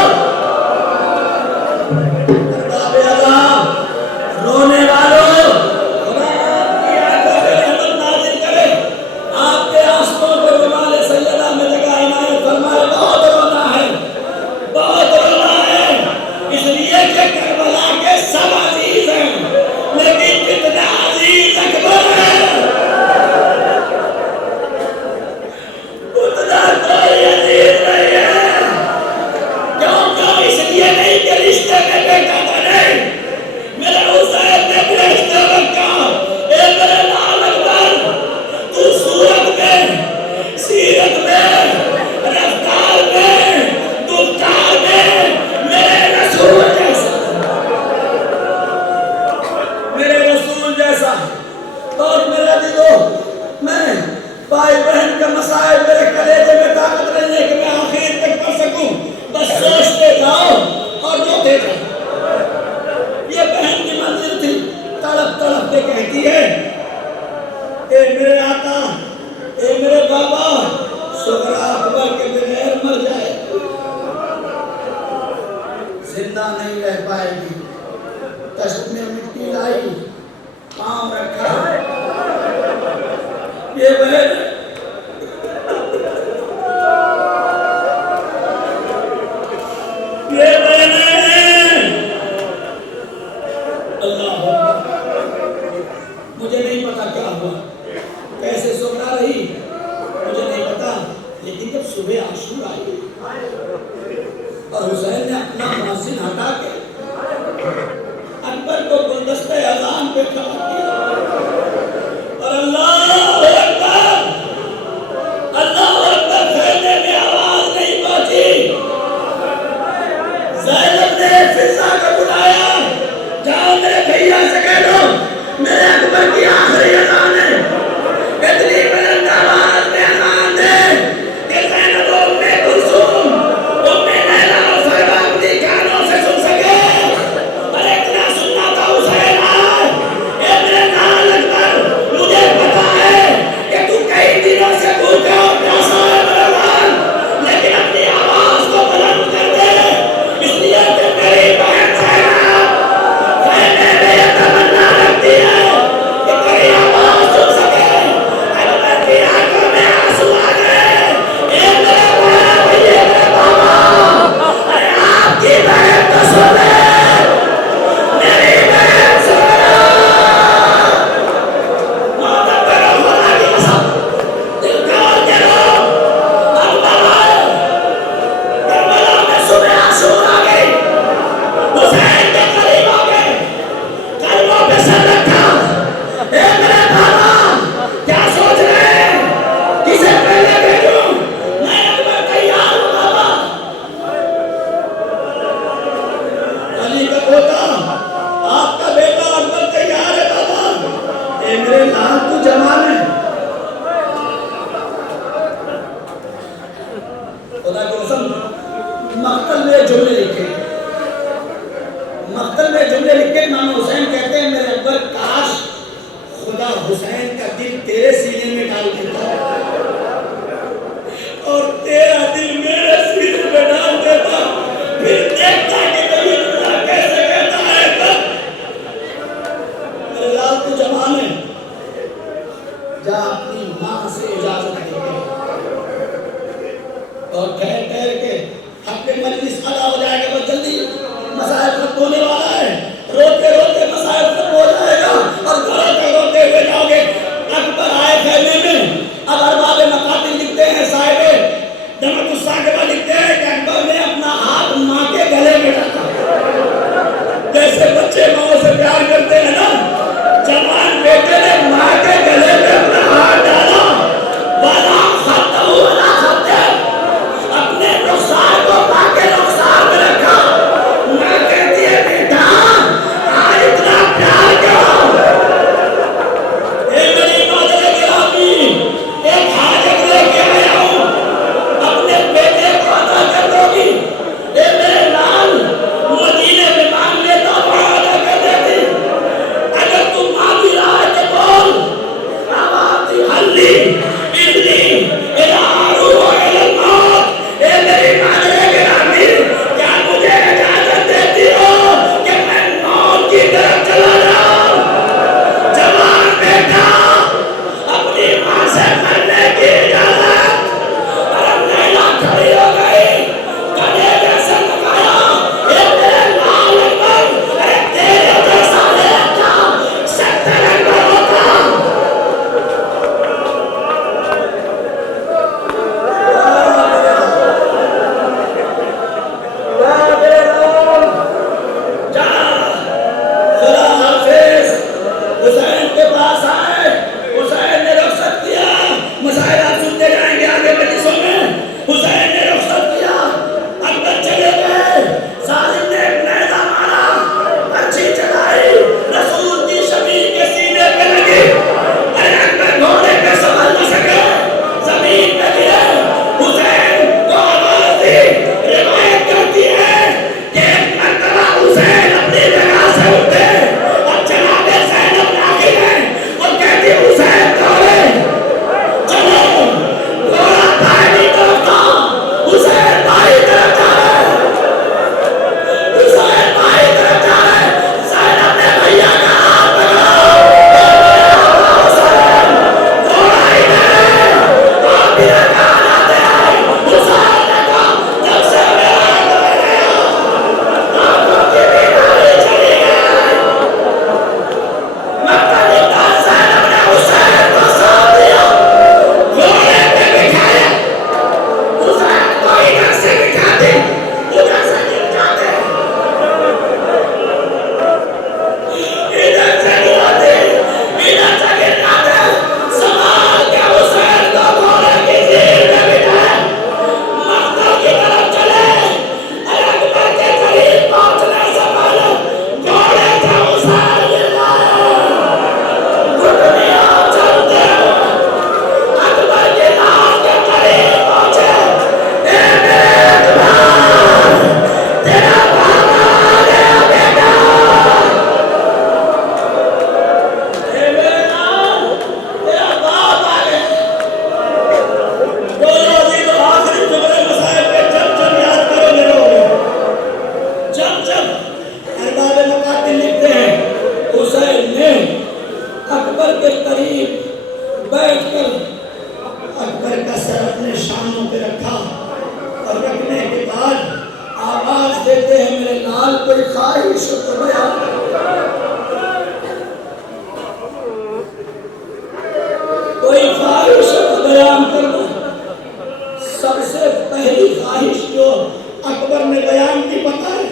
ارباب اعظم، رونے والوں، خدا آپ کی آنکھوں سے رحمت نازل کرے، آپ کے آنسوؤں کو رمال سیدہ میں جگہ عنایت فرمائے۔ بہت رونا ہے، بہت رونا ہے، اس لیے کہ کربلا کے سب عزیز ہیں، لیکن جتنا عزیز اکبر ہے اتنا کوئی عزیز نہیں ہے۔ کیوں کیوں؟ اس لیے نہیں کہ رشتے میں بیٹا تھا، نہیں، میرے حسین نے بھی رشتے رکھا۔ اے میرے لال اکبر، تو صورت میں، سیرت میں، رفتار میں، گفتار میں میرے رسول جیسا، میرے رسول جیسا۔ اور میرا دلو، میں بھائی بہن کا مسائل میرے کلیجے میں طاقت نہیں ہے کہ میں آخر تک پڑھ سکوں، بس سوچتے جاؤ اور روتے جاؤ۔ یہ بہن کی منزل تھی، تڑپ تڑپ کے کہتی ہے، اے میرے آقا، اے میرے بابا، صغرا اکبر کے بغیر مر جائے، زندہ نہیں رہ پائے گی۔ تشت میں مٹی لائی، پاؤں رکھا، یہ بہن یہ بہن اللہ مجھے نہیں پتا کیا ہوا، کیسے صغرا رہی مجھے نہیں پتا، لیکن جب صبح عاشور آئی اور حسین نے اپنا مؤذن ہٹا کے اکبر کو گلدستہ اذان پہ کھڑا کیا اور اللہ اکبر، اللہ اکبر کہنے میں آواز نہیں پہنچی۔ زینب نے فضا کو بلایا، جاؤ میرے بھیا سے کہہ دو میرے اکبر کی آخری اذان ہے، اتنی بلند آواز میں اذان دے کہ زینب و ام کلثوم، ام لیلا اور صحبہ اپنی کانوں سے سن سکے۔ اور اتنا سننا تھا حسین آئے، اے میرے لال اکبر، مجھے پتا ہے کہ تو کئی دنوں سے بھوکا اور پیاسا ہے میرا لال، لیکن اپنی آواز کو بلند کر دے، اس لیے کہ میری بہن زینب کہنے میں یہ تمنا رکھتی ہے کہ میری آواز سن سکے۔ اکبر کی آنکھوں میں آنسو آ گئے، اے میرے باپ، یہ میرے بابا، ارے آپ کی بہن تو سن لے، میری بہن صغرا، محترم کرو خدا کی قسم، دل کھول کے رو، اکبر آئے، کربلا میں صبح عاشور آ گئی، حسین کے قریب آ گئے، قلبوں پہ سر رکھا، اے میرے بابا کیا سوچ رہے ہیں، کسے پہلے بھیجوں، میں اکبر تیار ہوں بابا۔ علی کا پوتا، آپ کا بیٹا اکبر تیار ہے بابا۔ اے میرے لال تو جوان ہے، خدا کی قسم مقتل میں جملے لکھے، مقتل میں جملے لکھے، امام حسین کہتے ہیں میرے اکبر کاش خدا حسین کا دل تیرے سینے میں ڈال دیتا اور تیرا دل میرے سینے میں ڈال ہونے والا ہے، روتے روتے مسائل ختم ہو جائے گا اور گھروں تک روتے ہوئے جاؤ گے۔ اکبر آئے خیمے میں، اب ارباب مقاتل لکھتے ہیں، صاحب دمت الساقبہ لکھتے ہیں کہ اکبر نے اپنا ہاتھ ماں کے گلے میں ڈالا، جیسے بچے ماں سے پیار کرتے ہیں نا، جوان بیٹے نے ماں کے گلے میں اپنا ہاتھ ڈالا، والا خطہ والا خطہ، اپنے رخسار کو ماں کے رخسار میں رکھا۔ ماں کہتی ہے بیٹا آج اتنا پیار کیوں؟ اے میری مادر گرامی، ایک حاجت لے کے آیا ہوں، اپنے بیٹے کو عطا کر دو گی؟ اے میرے لال، مدینے میں مانگ لیتا وہاں عطا کر دیتی، اگر تم مانگی رہا ہے تو بول۔ آواتی حلی ابنی الارو الالموت، اے میری مادر گرامی، کیا مجھے اجازت دیتی ہو کہ میں موت کی طرف چلا جاؤں؟ جوان بیٹا اپنی ماں سے مرنے کی اجازت۔ اور لیلا کھڑی ہو گئی، کنے جیسے لگایا، اے میرے لال اکبر، اے تیرے جیسا لیتا 70 اکبر ہوتا۔ خدا حافظ۔ حسین کے پاس آئے، حسین نے رخصت کیا، مسائل آپ سنتے جائیں گے آگے مجلسوں میں۔ حسین نے رخصت کیا، اکبر چلے گئے، ظالم نے ایک نیزہ مارا، پرچھی چلائی، رسول کی شبیہ کے سینے پہ لگی، ارے اکبر گھوڑے پہ سنبھل نہ سکے، زمین پہ گرے، حسین کو آواز دی۔ روایت کرتی ہے کہ ایک مرتبہ حسین اپنی جگہ سے اٹھے اور جناب زینب داخل ہیں، اور کہتی حسین دوڑے چلو، گھوڑا دائیں طرف تھا، حسین بائیں طرف جا رہے، حسین بائیں طرف جا رہے، زینب نے بھیا کا ہاتھ پکڑا، حسین گھوڑا ہی نہیں، آپ بھی لگا جاتے ہیں۔ حسین نے کہا جب سے میرا اکبر گیا آنکھوں کی بیماری چلی گئی۔ مختلف زینب نے حسین کو ساتھ دیا، گھوڑے پہ بٹھایا، حسین کو ادھر سے بٹھاتے ادھر سے گر جاتے، ادھر سے گراتے ادھر سے گر جاتے، سنبھال کے حسین کو گھوڑے کی زیر میں بٹھائے، مقتل کی طرف چلے، اور اکبر کے قریب پہنچنے سے پہلے گھوڑے سے حسین گر گئے، گھٹنیاں چلتے ہوئے اکبر کی لاش کے قریب پہنچے۔ اے میرے اکبر، تیرا بابا آ گیا بیٹا، اے میرے لال، تیرا باپ آ گیا۔ بولو عزیز و آخری جملے مسائل پہ جب جب یاد کرو گے روگے، جب جب ارباب مقاتل لکھتے ہیں حسین نے اکبر کے قریب بیٹھ کر اکبر کا سر اپنے شانوں پہ رکھا، اور رکھنے کے بعد آواز دیتے ہیں میرے لال کوئی خواہش ہو تو بیان، کوئی خواہش ہو تو بیان کرنا۔ سب سے پہلی خواہش جو اکبر نے بیان کی پتہ ہے،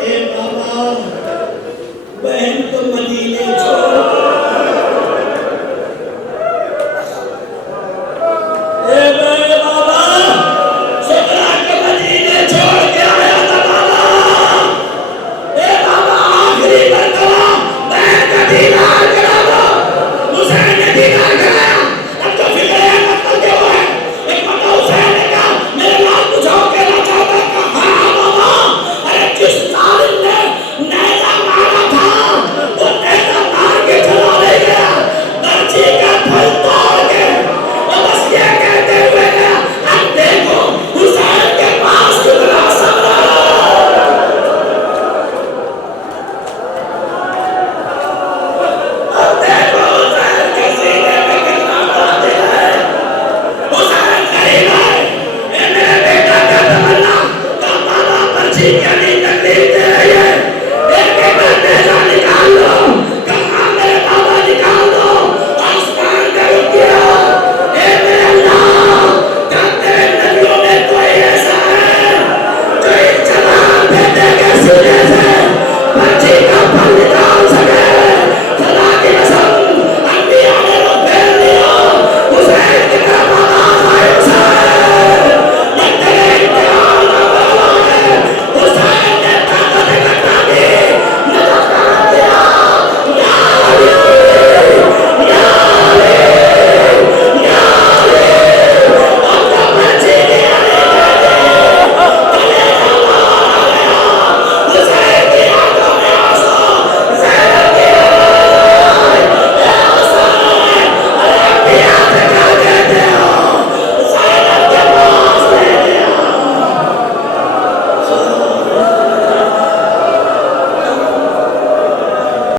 اے بابا بہن کو مدینے چھوڑ، اے میرے بابا سکرا کو مدینے چھوڑ کے آیا تھا بابا، اے بابا آخری مرتبہ بہن کا دیدار کرا دو۔ حسین نے دیدار کرایا، اب تو فکر ہے مقتل کے ہوئے، ایک مرتبہ حسین نے کہا میرے لال کچھ اور کہنا چاہتا ہے، کہا ہاں بابا، ارے جس ظالم نے نیزہ مارا تھا وہ نیزہ مار کے چلا لے گیا، برچی کا پھل توڑ کے، وہ بس یہ کہتے ہوئے گیا اب دیکھو حسین کے پاس کتنا صبر ہے، اب دیکھو حسین کے سینے میں کتنا باطل ہے۔ حسین قریب ہے، اے میرے بیٹا کا تمنا، کا بابا پرچی کیا